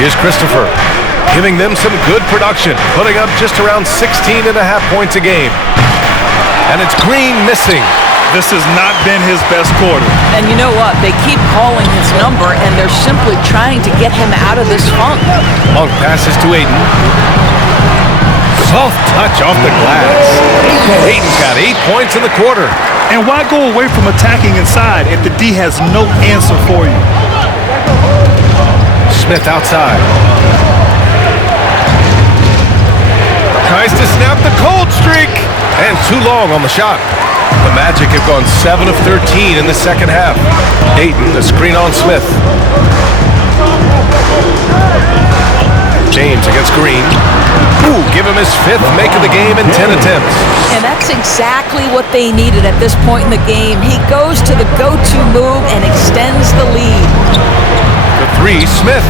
Here's Christopher, giving them some good production, putting up just around 16.5 points a game. And it's Green missing. This has not been his best quarter. And you know what? They keep calling his number, and they're simply trying to get him out of this funk. Monk passes to Aiden. Soft touch off the glass. Aiden's got 8 points in the quarter. And why go away from attacking inside if the D has no answer for you? Smith outside. Tries to snap the cold streak. And too long on the shot. The Magic have gone 7 of 13 in the second half. Ayton, the screen on Smith. James against Green. Ooh, give him his 5th make of the game in 10 attempts. And that's exactly what they needed at this point in the game. He goes to the go-to move and extends the lead. For 3, Smith.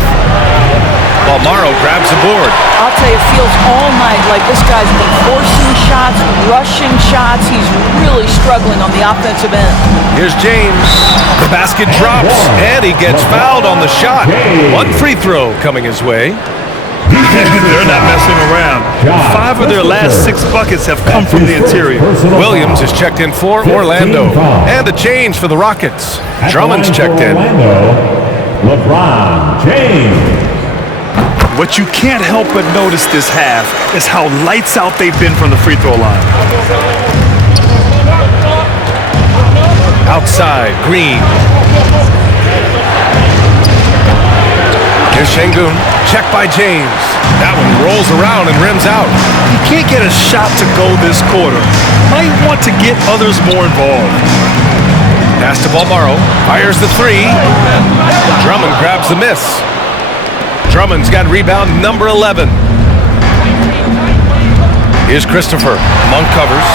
Balmaro grabs the board. I'll tell you, it feels all night like this guy's been forcing shots, rushing shots. He's really struggling on the offensive end. Here's James. The basket drops, and he gets fouled on the shot. 1 free throw coming his way. They're not messing around. 5 of their last 6 buckets have come from the interior. Williams is checked in for Orlando. And a change for the Rockets. Drummond's checked in. LeBron James. What you can't help but notice this half is how lights out they've been from the free throw line. Outside, Green. Here's Şengün, checked by James. That one rolls around and rims out. You can't get a shot to go this quarter. Might want to get others more involved. Pass to Balmaro, fires the 3. Drummond grabs the miss. Drummond's got rebound number 11. Here's Christopher. Monk covers.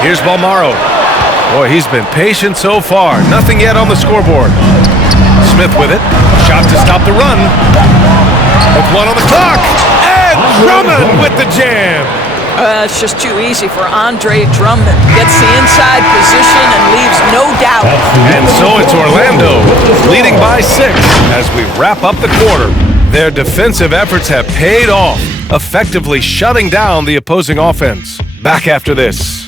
Here's Balmaro. Boy, he's been patient so far. Nothing yet on the scoreboard. Smith with it. Shot to stop the run. With 1 on the clock. And Drummond with the jam. It's just too easy for Andre Drummond. Gets the inside position and leaves no doubt. And so it's Orlando, leading by 6 as we wrap up the quarter. Their defensive efforts have paid off, effectively shutting down the opposing offense. Back after this.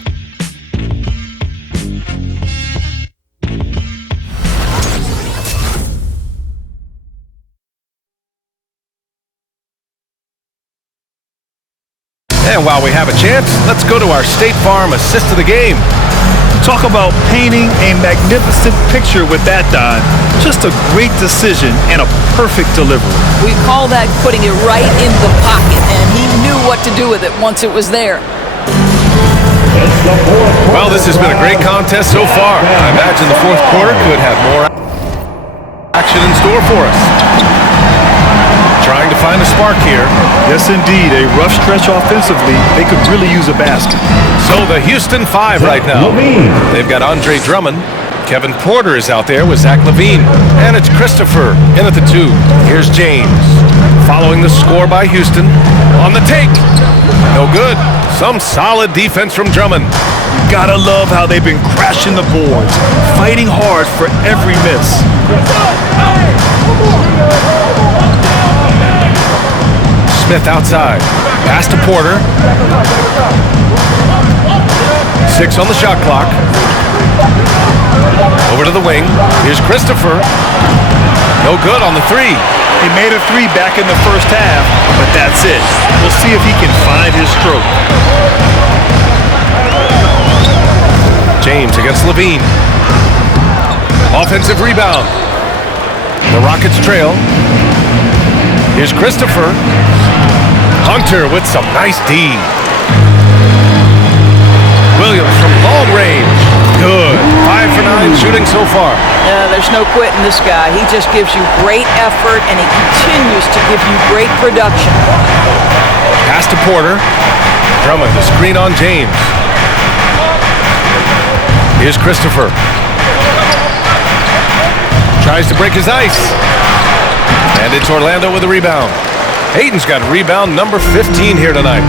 And while we have a chance, let's go to our State Farm assist of the game. Talk about painting a magnificent picture with that dive. Just a great decision and a perfect delivery. We call that putting it right in the pocket, and he knew what to do with it once it was there. Well, this has been a great contest so far. I imagine the fourth quarter could have more action in store for us. Trying to find a spark here. Yes, indeed. A rough stretch offensively. They could really use a basket. So the Houston 5 right now. They've got Andre Drummond. Kevin Porter is out there with Zach LaVine. And it's Christopher in at the 2. Here's James. Following the score by Houston. On the take. No good. Some solid defense from Drummond. Gotta love how they've been crashing the boards. Fighting hard for every miss. Smith outside. Pass to Porter. 6 on the shot clock. Over to the wing. Here's Christopher. No good on the 3. He made a 3 back in the first half, but that's it. We'll see if he can find his stroke. James against LaVine. Offensive rebound. The Rockets trail. Here's Christopher. Hunter with some nice D. Williams from long range. Good. 5 for 9 shooting so far. There's no quitting this guy. He just gives you great effort, and he continues to give you great production. Pass to Porter. Drummond, the screen on James. Here's Christopher. Tries to break his ice. And it's Orlando with a rebound. Hayden's got rebound number 15 here tonight.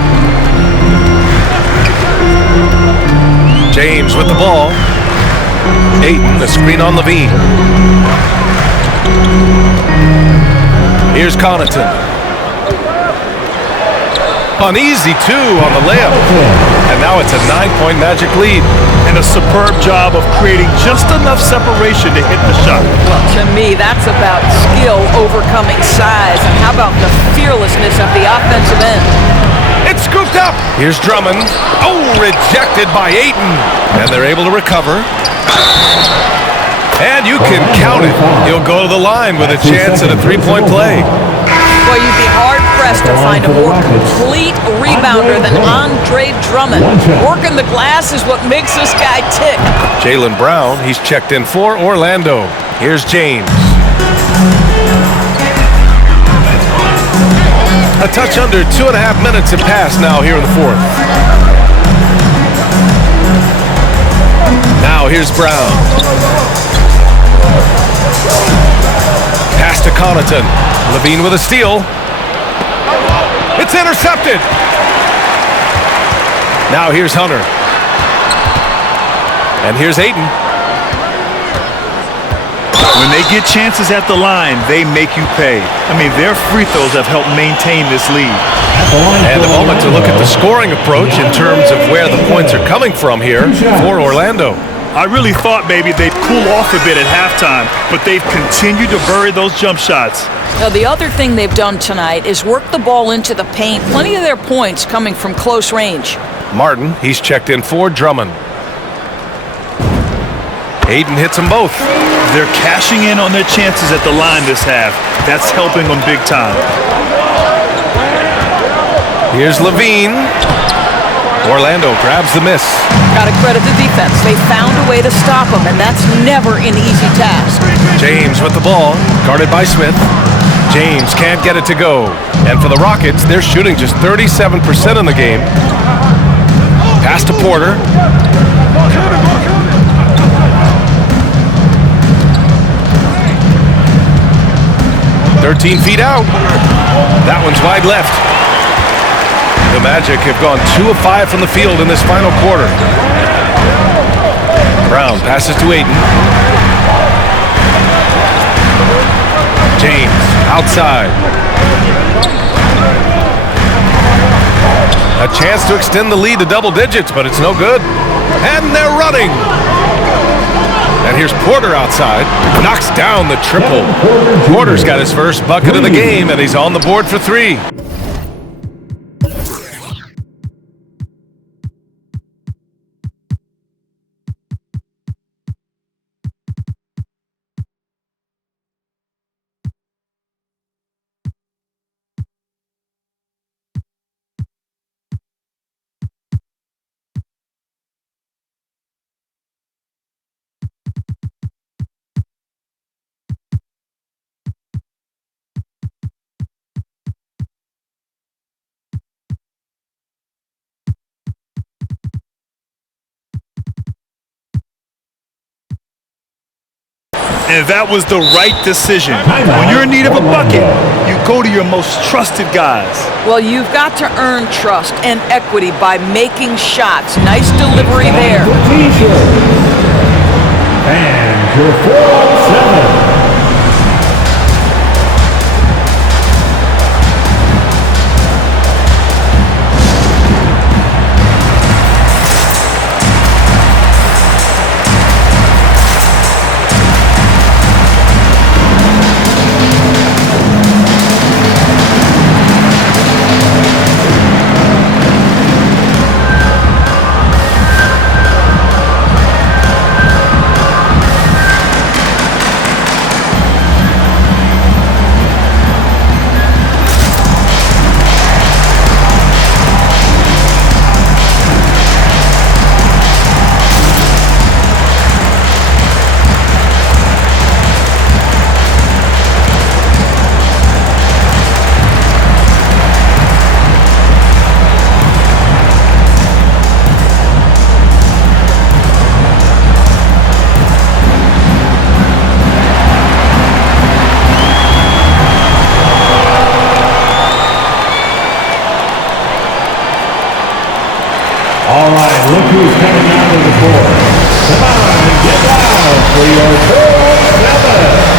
James with the ball. Ayton, the screen on LaVine. Here's Connaughton. An easy 2 on the layup. And now it's a 9-point Magic lead. And a superb job of creating just enough separation to hit the shot. Well, to me, that's about skill overcoming size. And how about the fearlessness of the offensive end? It's scooped up. Here's Drummond. Oh, rejected by Ayton. And they're able to recover. And you can count it. He'll go to the line with a chance at a 3-point play. Well, you'd be hard-pressed to find a more complete rebounder than Andre Drummond. Working the glass is what makes this guy tick. Jaylen Brown, he's checked in for Orlando. Here's James. A touch under 2.5 minutes have passed now here in the fourth. Now here's Brown. Pass to Connaughton. Levine with a steal. It's intercepted. Now here's Hunter. And here's Ayton. When they get chances at the line, they make you pay. I mean, their free throws have helped maintain this lead. And a moment to look at the scoring approach in terms of where the points are coming from here for Orlando. I really thought maybe they'd cool off a bit at halftime, but they've continued to bury those jump shots. Now, the other thing they've done tonight is work the ball into the paint. Plenty of their points coming from close range. Martin, he's checked in for Drummond. Ayton hits them both. They're cashing in on their chances at the line this half. That's helping them big time. Here's Levine. Orlando grabs the miss. Got to credit the defense. They found a way to stop them, and that's never an easy task. James with the ball, guarded by Smith. James can't get it to go. And for the Rockets, they're shooting just 37% in the game. Pass to Porter. "13 feet out." That one's wide left. The Magic have gone 2 of 5 from the field in this final quarter. Brown passes to Ayton. James outside. A chance to extend the lead to double digits, but it's no good. And they're running. And here's Porter outside. Knocks down the triple. Porter's got his first bucket of the game, and he's on the board for 3. And that was the right decision. When you're in need of a bucket, you go to your most trusted guys. Well, you've got to earn trust and equity by making shots. Nice delivery there. And your 4-on-7. All right, look who's coming out of the court. Come on and get loud for your 4-on-7.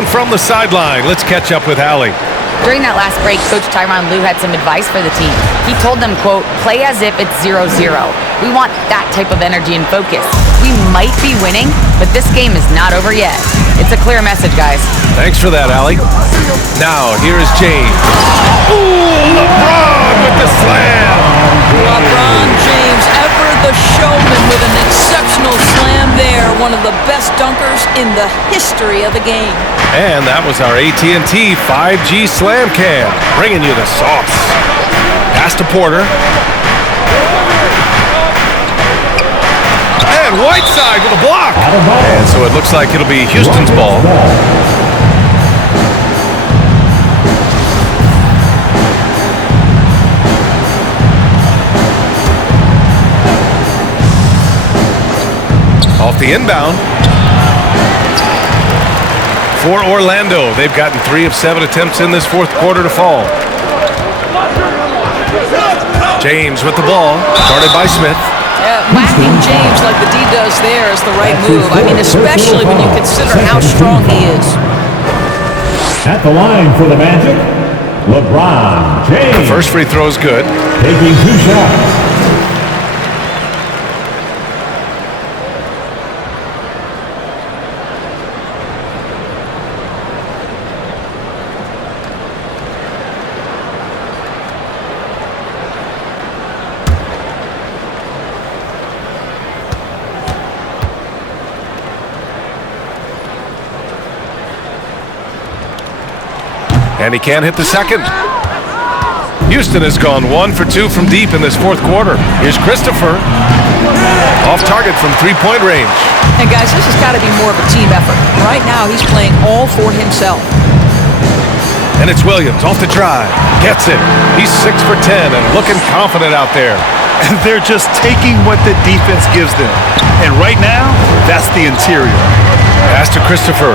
And from the sideline, let's catch up with Allie. During that last break, Coach Tyronn Lue had some advice for the team. He told them, quote, play as if it's 0-0. We want that type of energy and focus. We might be winning, but this game is not over yet. It's a clear message, guys. Thanks for that, Allie. Now, here is James. Ooh, LeBron with the slam. LeBron James, ever the showman, with an exceptional slam there. One of the best dunkers in the history of the game. And that was our AT&T 5G Slam Cam, bringing you the sauce. Pass to Porter. And Whiteside with a block. And so it looks like it'll be Houston's ball. Off the inbound. For Orlando, they've gotten 3 of 7 attempts in this fourth quarter to fall. James with the ball, guarded by Smith. Yeah, whacking James like the D does there is the right move. I mean, especially when you consider how strong he is. At the line for the Magic, LeBron James. The first free throw is good. Taking 2 shots. And he can't hit the second. Houston has gone 1 for 2 from deep in this fourth quarter. Here's Christopher. Off target from three-point range. And guys, this has got to be more of a team effort. Right now, he's playing all for himself. And it's Williams off the drive. Gets it. He's 6 for 10 and looking confident out there. And they're just taking what the defense gives them. And right now, that's the interior. Pass to Christopher.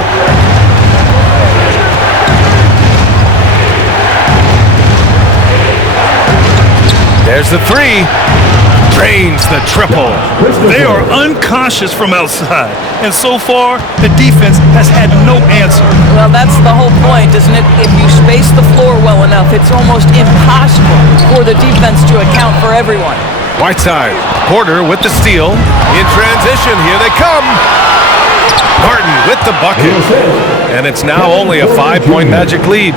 There's the 3. Drains the triple. They are unconscious from outside. And so far, the defense has had no answer. Well, that's the whole point, isn't it? If you space the floor well enough, it's almost impossible for the defense to account for everyone. Whiteside. Porter with the steal. In transition, here they come. Martin with the bucket. And it's now only a 5-point Magic lead.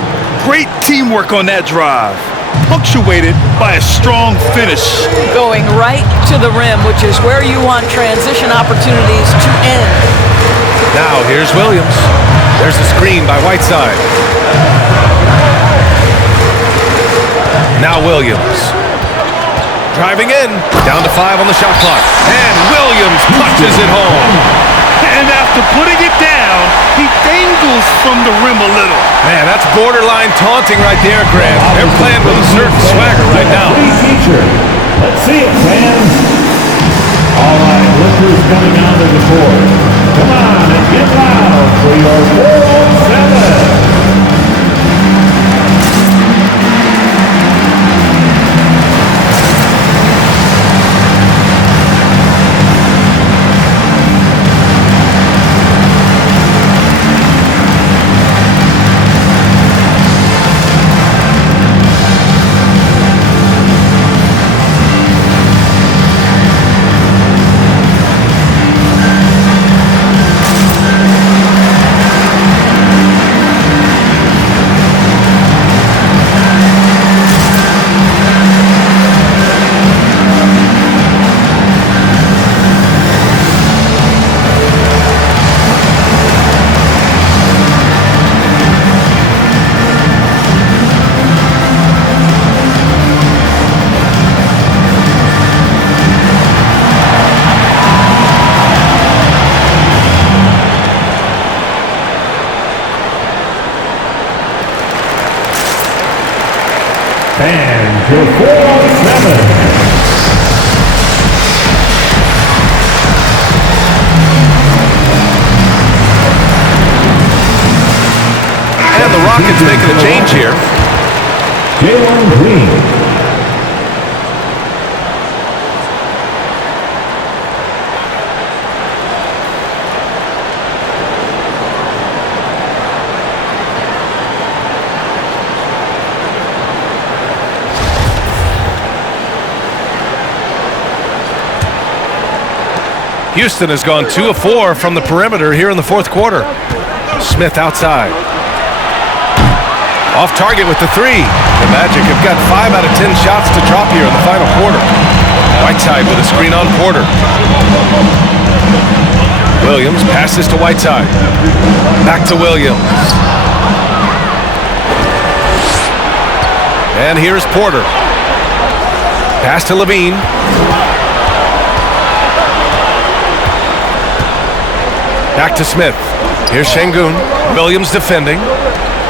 Great teamwork on that drive, punctuated by a strong finish. Going right to the rim, which is where you want transition opportunities to end. Now here's Williams. There's a screen by Whiteside. Now Williams. Driving in. Down to 5 on the shot clock. And Williams punches it home. And after putting it down, he dangles from the rim a little. Man, that's borderline taunting right there, Grant. They're playing with a certain swagger right now. Teacher. Let's see it, fans. All right, look who's coming onto the court. Come on and get loud for your 4-on-7. And your 4-on-7. And the Rockets making a change here. Jalen Green. Houston has gone 2 of 4 from the perimeter here in the fourth quarter. Smith outside. Off target with the 3. The Magic have got 5 out of 10 shots to drop here in the final quarter. Whiteside with a screen on Porter. Williams passes to Whiteside. Back to Williams. And here's Porter. Pass to Levine. Back to Smith. Here's Şengün. Williams defending.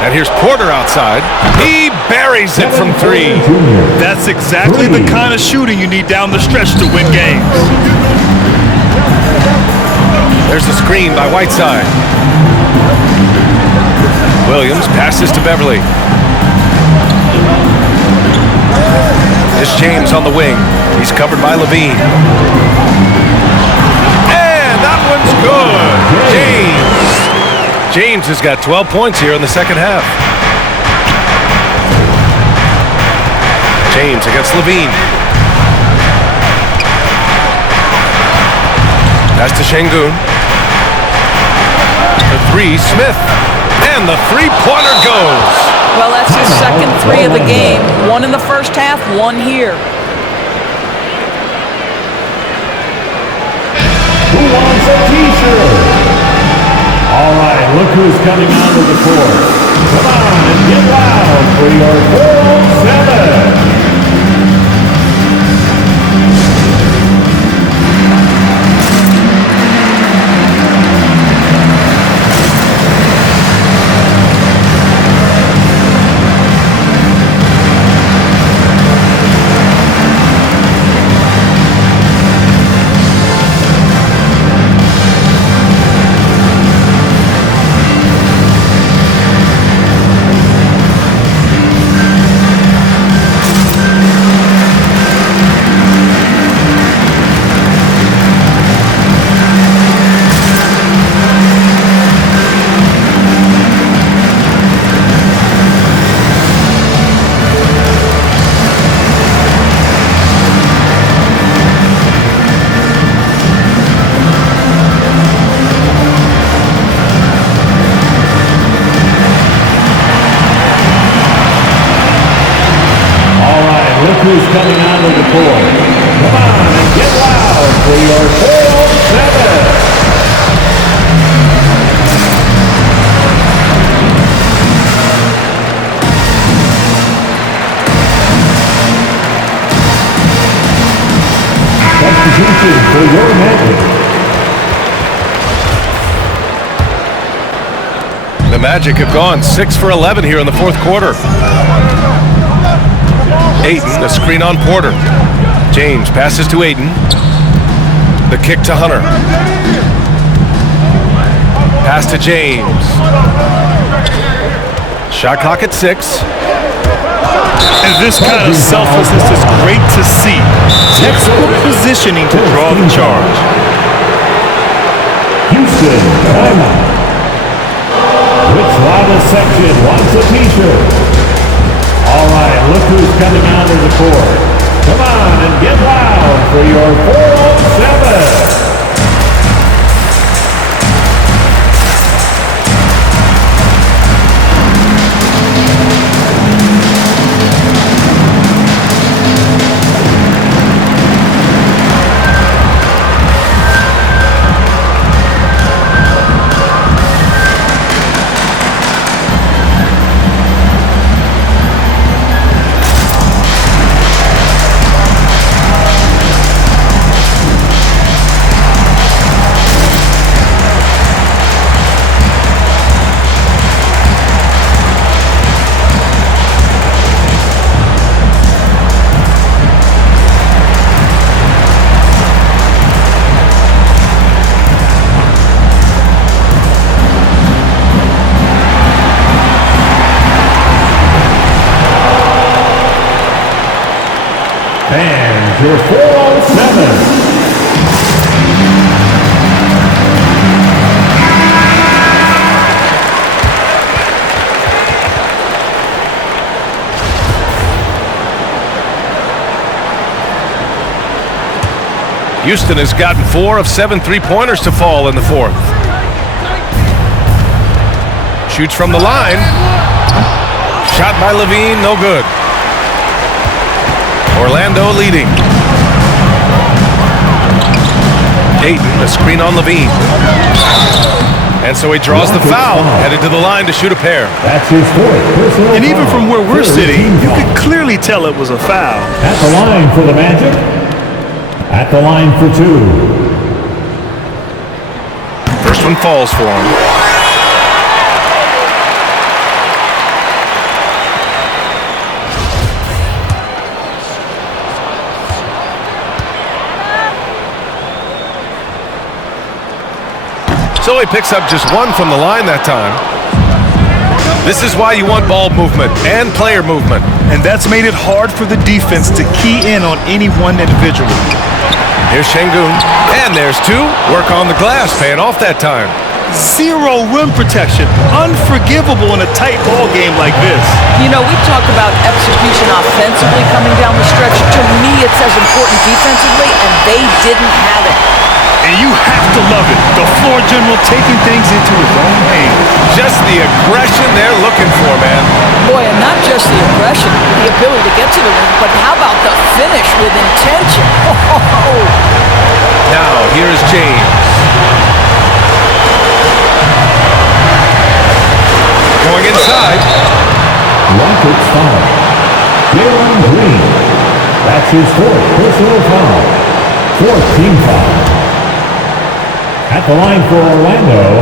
And here's Porter outside. He buries it from 3. That's exactly the kind of shooting you need down the stretch to win games. There's the screen by Whiteside. Williams passes to Beverly. It's James on the wing. He's covered by Levine. And that one's good. James has got 12 points here in the second half. James against Levine. Pass to Şengün. The 3, Smith. And the three-pointer goes. Well, that's his second 3 of the game. 1 in the first half, 1 here. Who wants a t-shirt? All right, look who's coming onto the court. Come on and get loud for your 4-on-7. Who's coming onto the court? Come on and get loud for your 4-on-7. Substitution for your Magic. The Magic have gone 6 for 11 here in the fourth quarter. Ayton, the screen on Porter. James passes to Ayton. The kick to Hunter. Pass to James. Shot clock at 6. And this kind of selflessness is great to see. Textbook positioning to draw the charge. Houston, timeout. Which loudest section wants a t-shirt? All right, look who's coming onto the court. Come on and get loud for your 4-on-7. And your 4-on-7. Houston has gotten 4 of 7 3-pointers to fall in the fourth. Shoots from the line. Shot by Levine, no good. Orlando leading. Ayton, a screen on Levine. And so he draws the foul, headed to the line to shoot a pair. That's his fourth. And even from where we're sitting, you could clearly tell it was a foul. At the line for the Magic. At the line for 2. First one falls for him. So he picks up just 1 from the line that time. This is why you want ball movement and player movement. And that's made it hard for the defense to key in on any one individual. Here's Şengün, and there's 2. Work on the glass, paying off that time. 0 rim protection. Unforgivable in a tight ball game like this. You know, we talk about execution offensively coming down the stretch. To me, it's as important defensively, and they didn't have it. And you have to love it. The floor general taking things into his own hands. Just the aggression they're looking for, man. Boy, and not just the aggression, the ability to get to the rim, but how about the finish with intention? Oh. Now, here's James. Going inside. Rockets foul. Jalen Green. That's his fourth personal foul. 4th team foul. At the line for Orlando,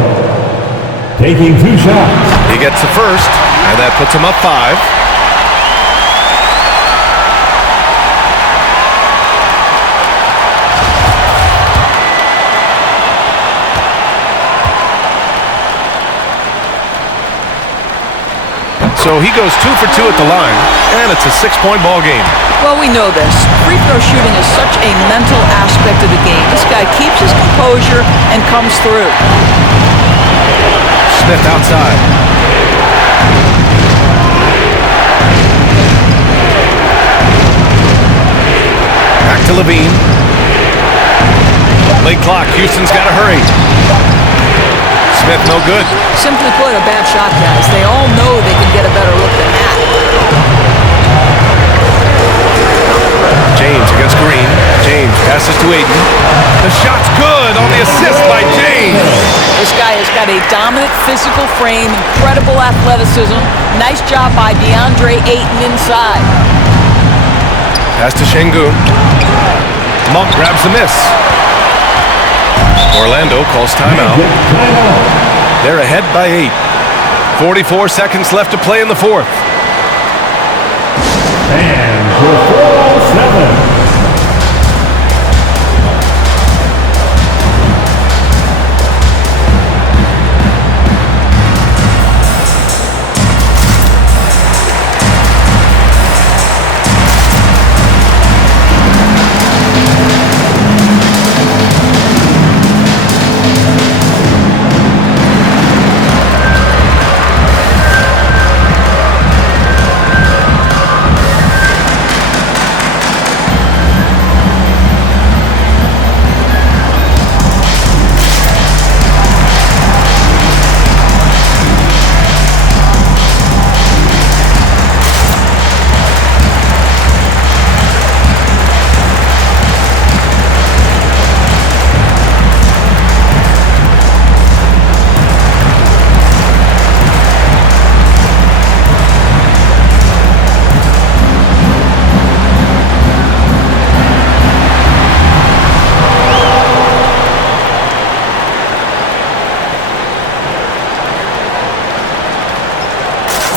taking 2 shots. He gets the first, and that puts him up 5. So he goes 2 for 2 at the line, and it's a 6-point ball game. Well, we know this. Free throw shooting is such a mental aspect of the game. This guy keeps his composure and comes through. Smith outside. Back to Levine. Late clock. Houston's got to hurry. Smith, no good. Simply put, a bad shot, guys. They all know they can get a better look than that. James against Green. James passes to Ayton. The shot's good on the assist by James. This guy has got a dominant physical frame, incredible athleticism. Nice job by DeAndre Ayton inside. Pass to Şengün. Monk grabs the miss. Orlando calls timeout. They're ahead by 8. 44 seconds left to play in the fourth. And for 4-7.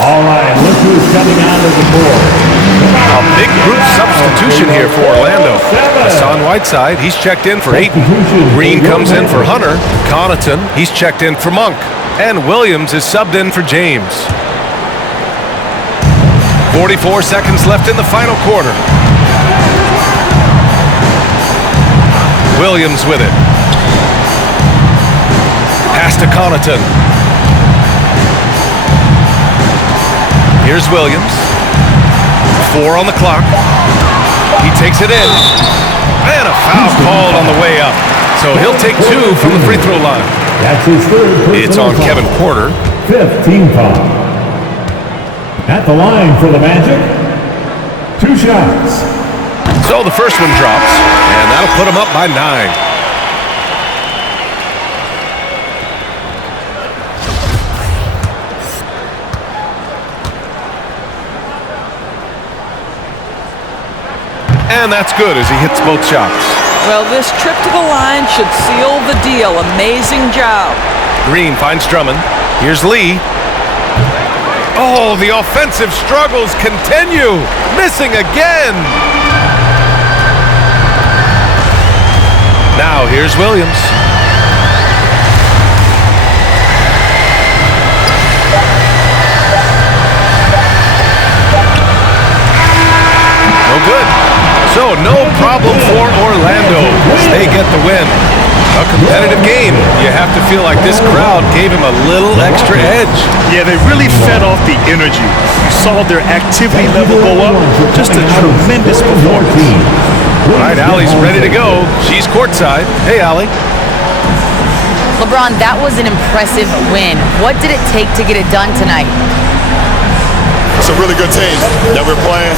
All right, look who's coming out of the board. A big group substitution here for Orlando. Hassan Whiteside, he's checked in for Ayton. Green comes in for Hunter. Connaughton, he's checked in for Monk. And Williams is subbed in for James. 44 seconds left in the final quarter. Williams with it. Pass to Connaughton. Here's Williams. 4 on the clock. He takes it in. And a foul called on the way up. So he'll take 2 from the free throw line. That's his third. It's on Kevin Porter. 5th team foul. At the line for the Magic, 2 shots. So the first one drops, and that'll put him up by 9. And that's good as he hits both shots. Well, this trip to the line should seal the deal. Amazing job. Green finds Drummond. Here's Lee. Oh, the offensive struggles continue. Missing again. Now here's Williams. No good. So no problem for Orlando as they get the win. A competitive game. You have to feel like this crowd gave him a little extra edge. Yeah, they really fed off the energy. You saw their activity level go up. Just a tremendous performance. All right, Allie's ready to go. She's courtside. Hey, Allie. LeBron, that was an impressive win. What did it take to get it done tonight? It's a really good team that we're playing.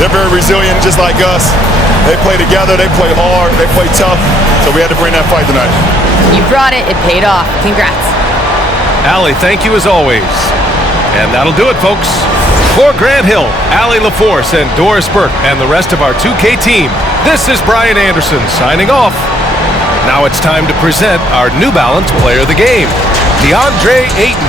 They're very resilient, just like us. They play together, they play hard, they play tough, so we had to bring that fight tonight. You brought it. It paid off. Congrats. Allie, thank you as always. And that'll do it, folks. For Grant Hill, Allie LaForce, and Doris Burke, and the rest of our 2K team, this is Brian Anderson signing off. Now it's time to present our New Balance Player of the Game, DeAndre Ayton.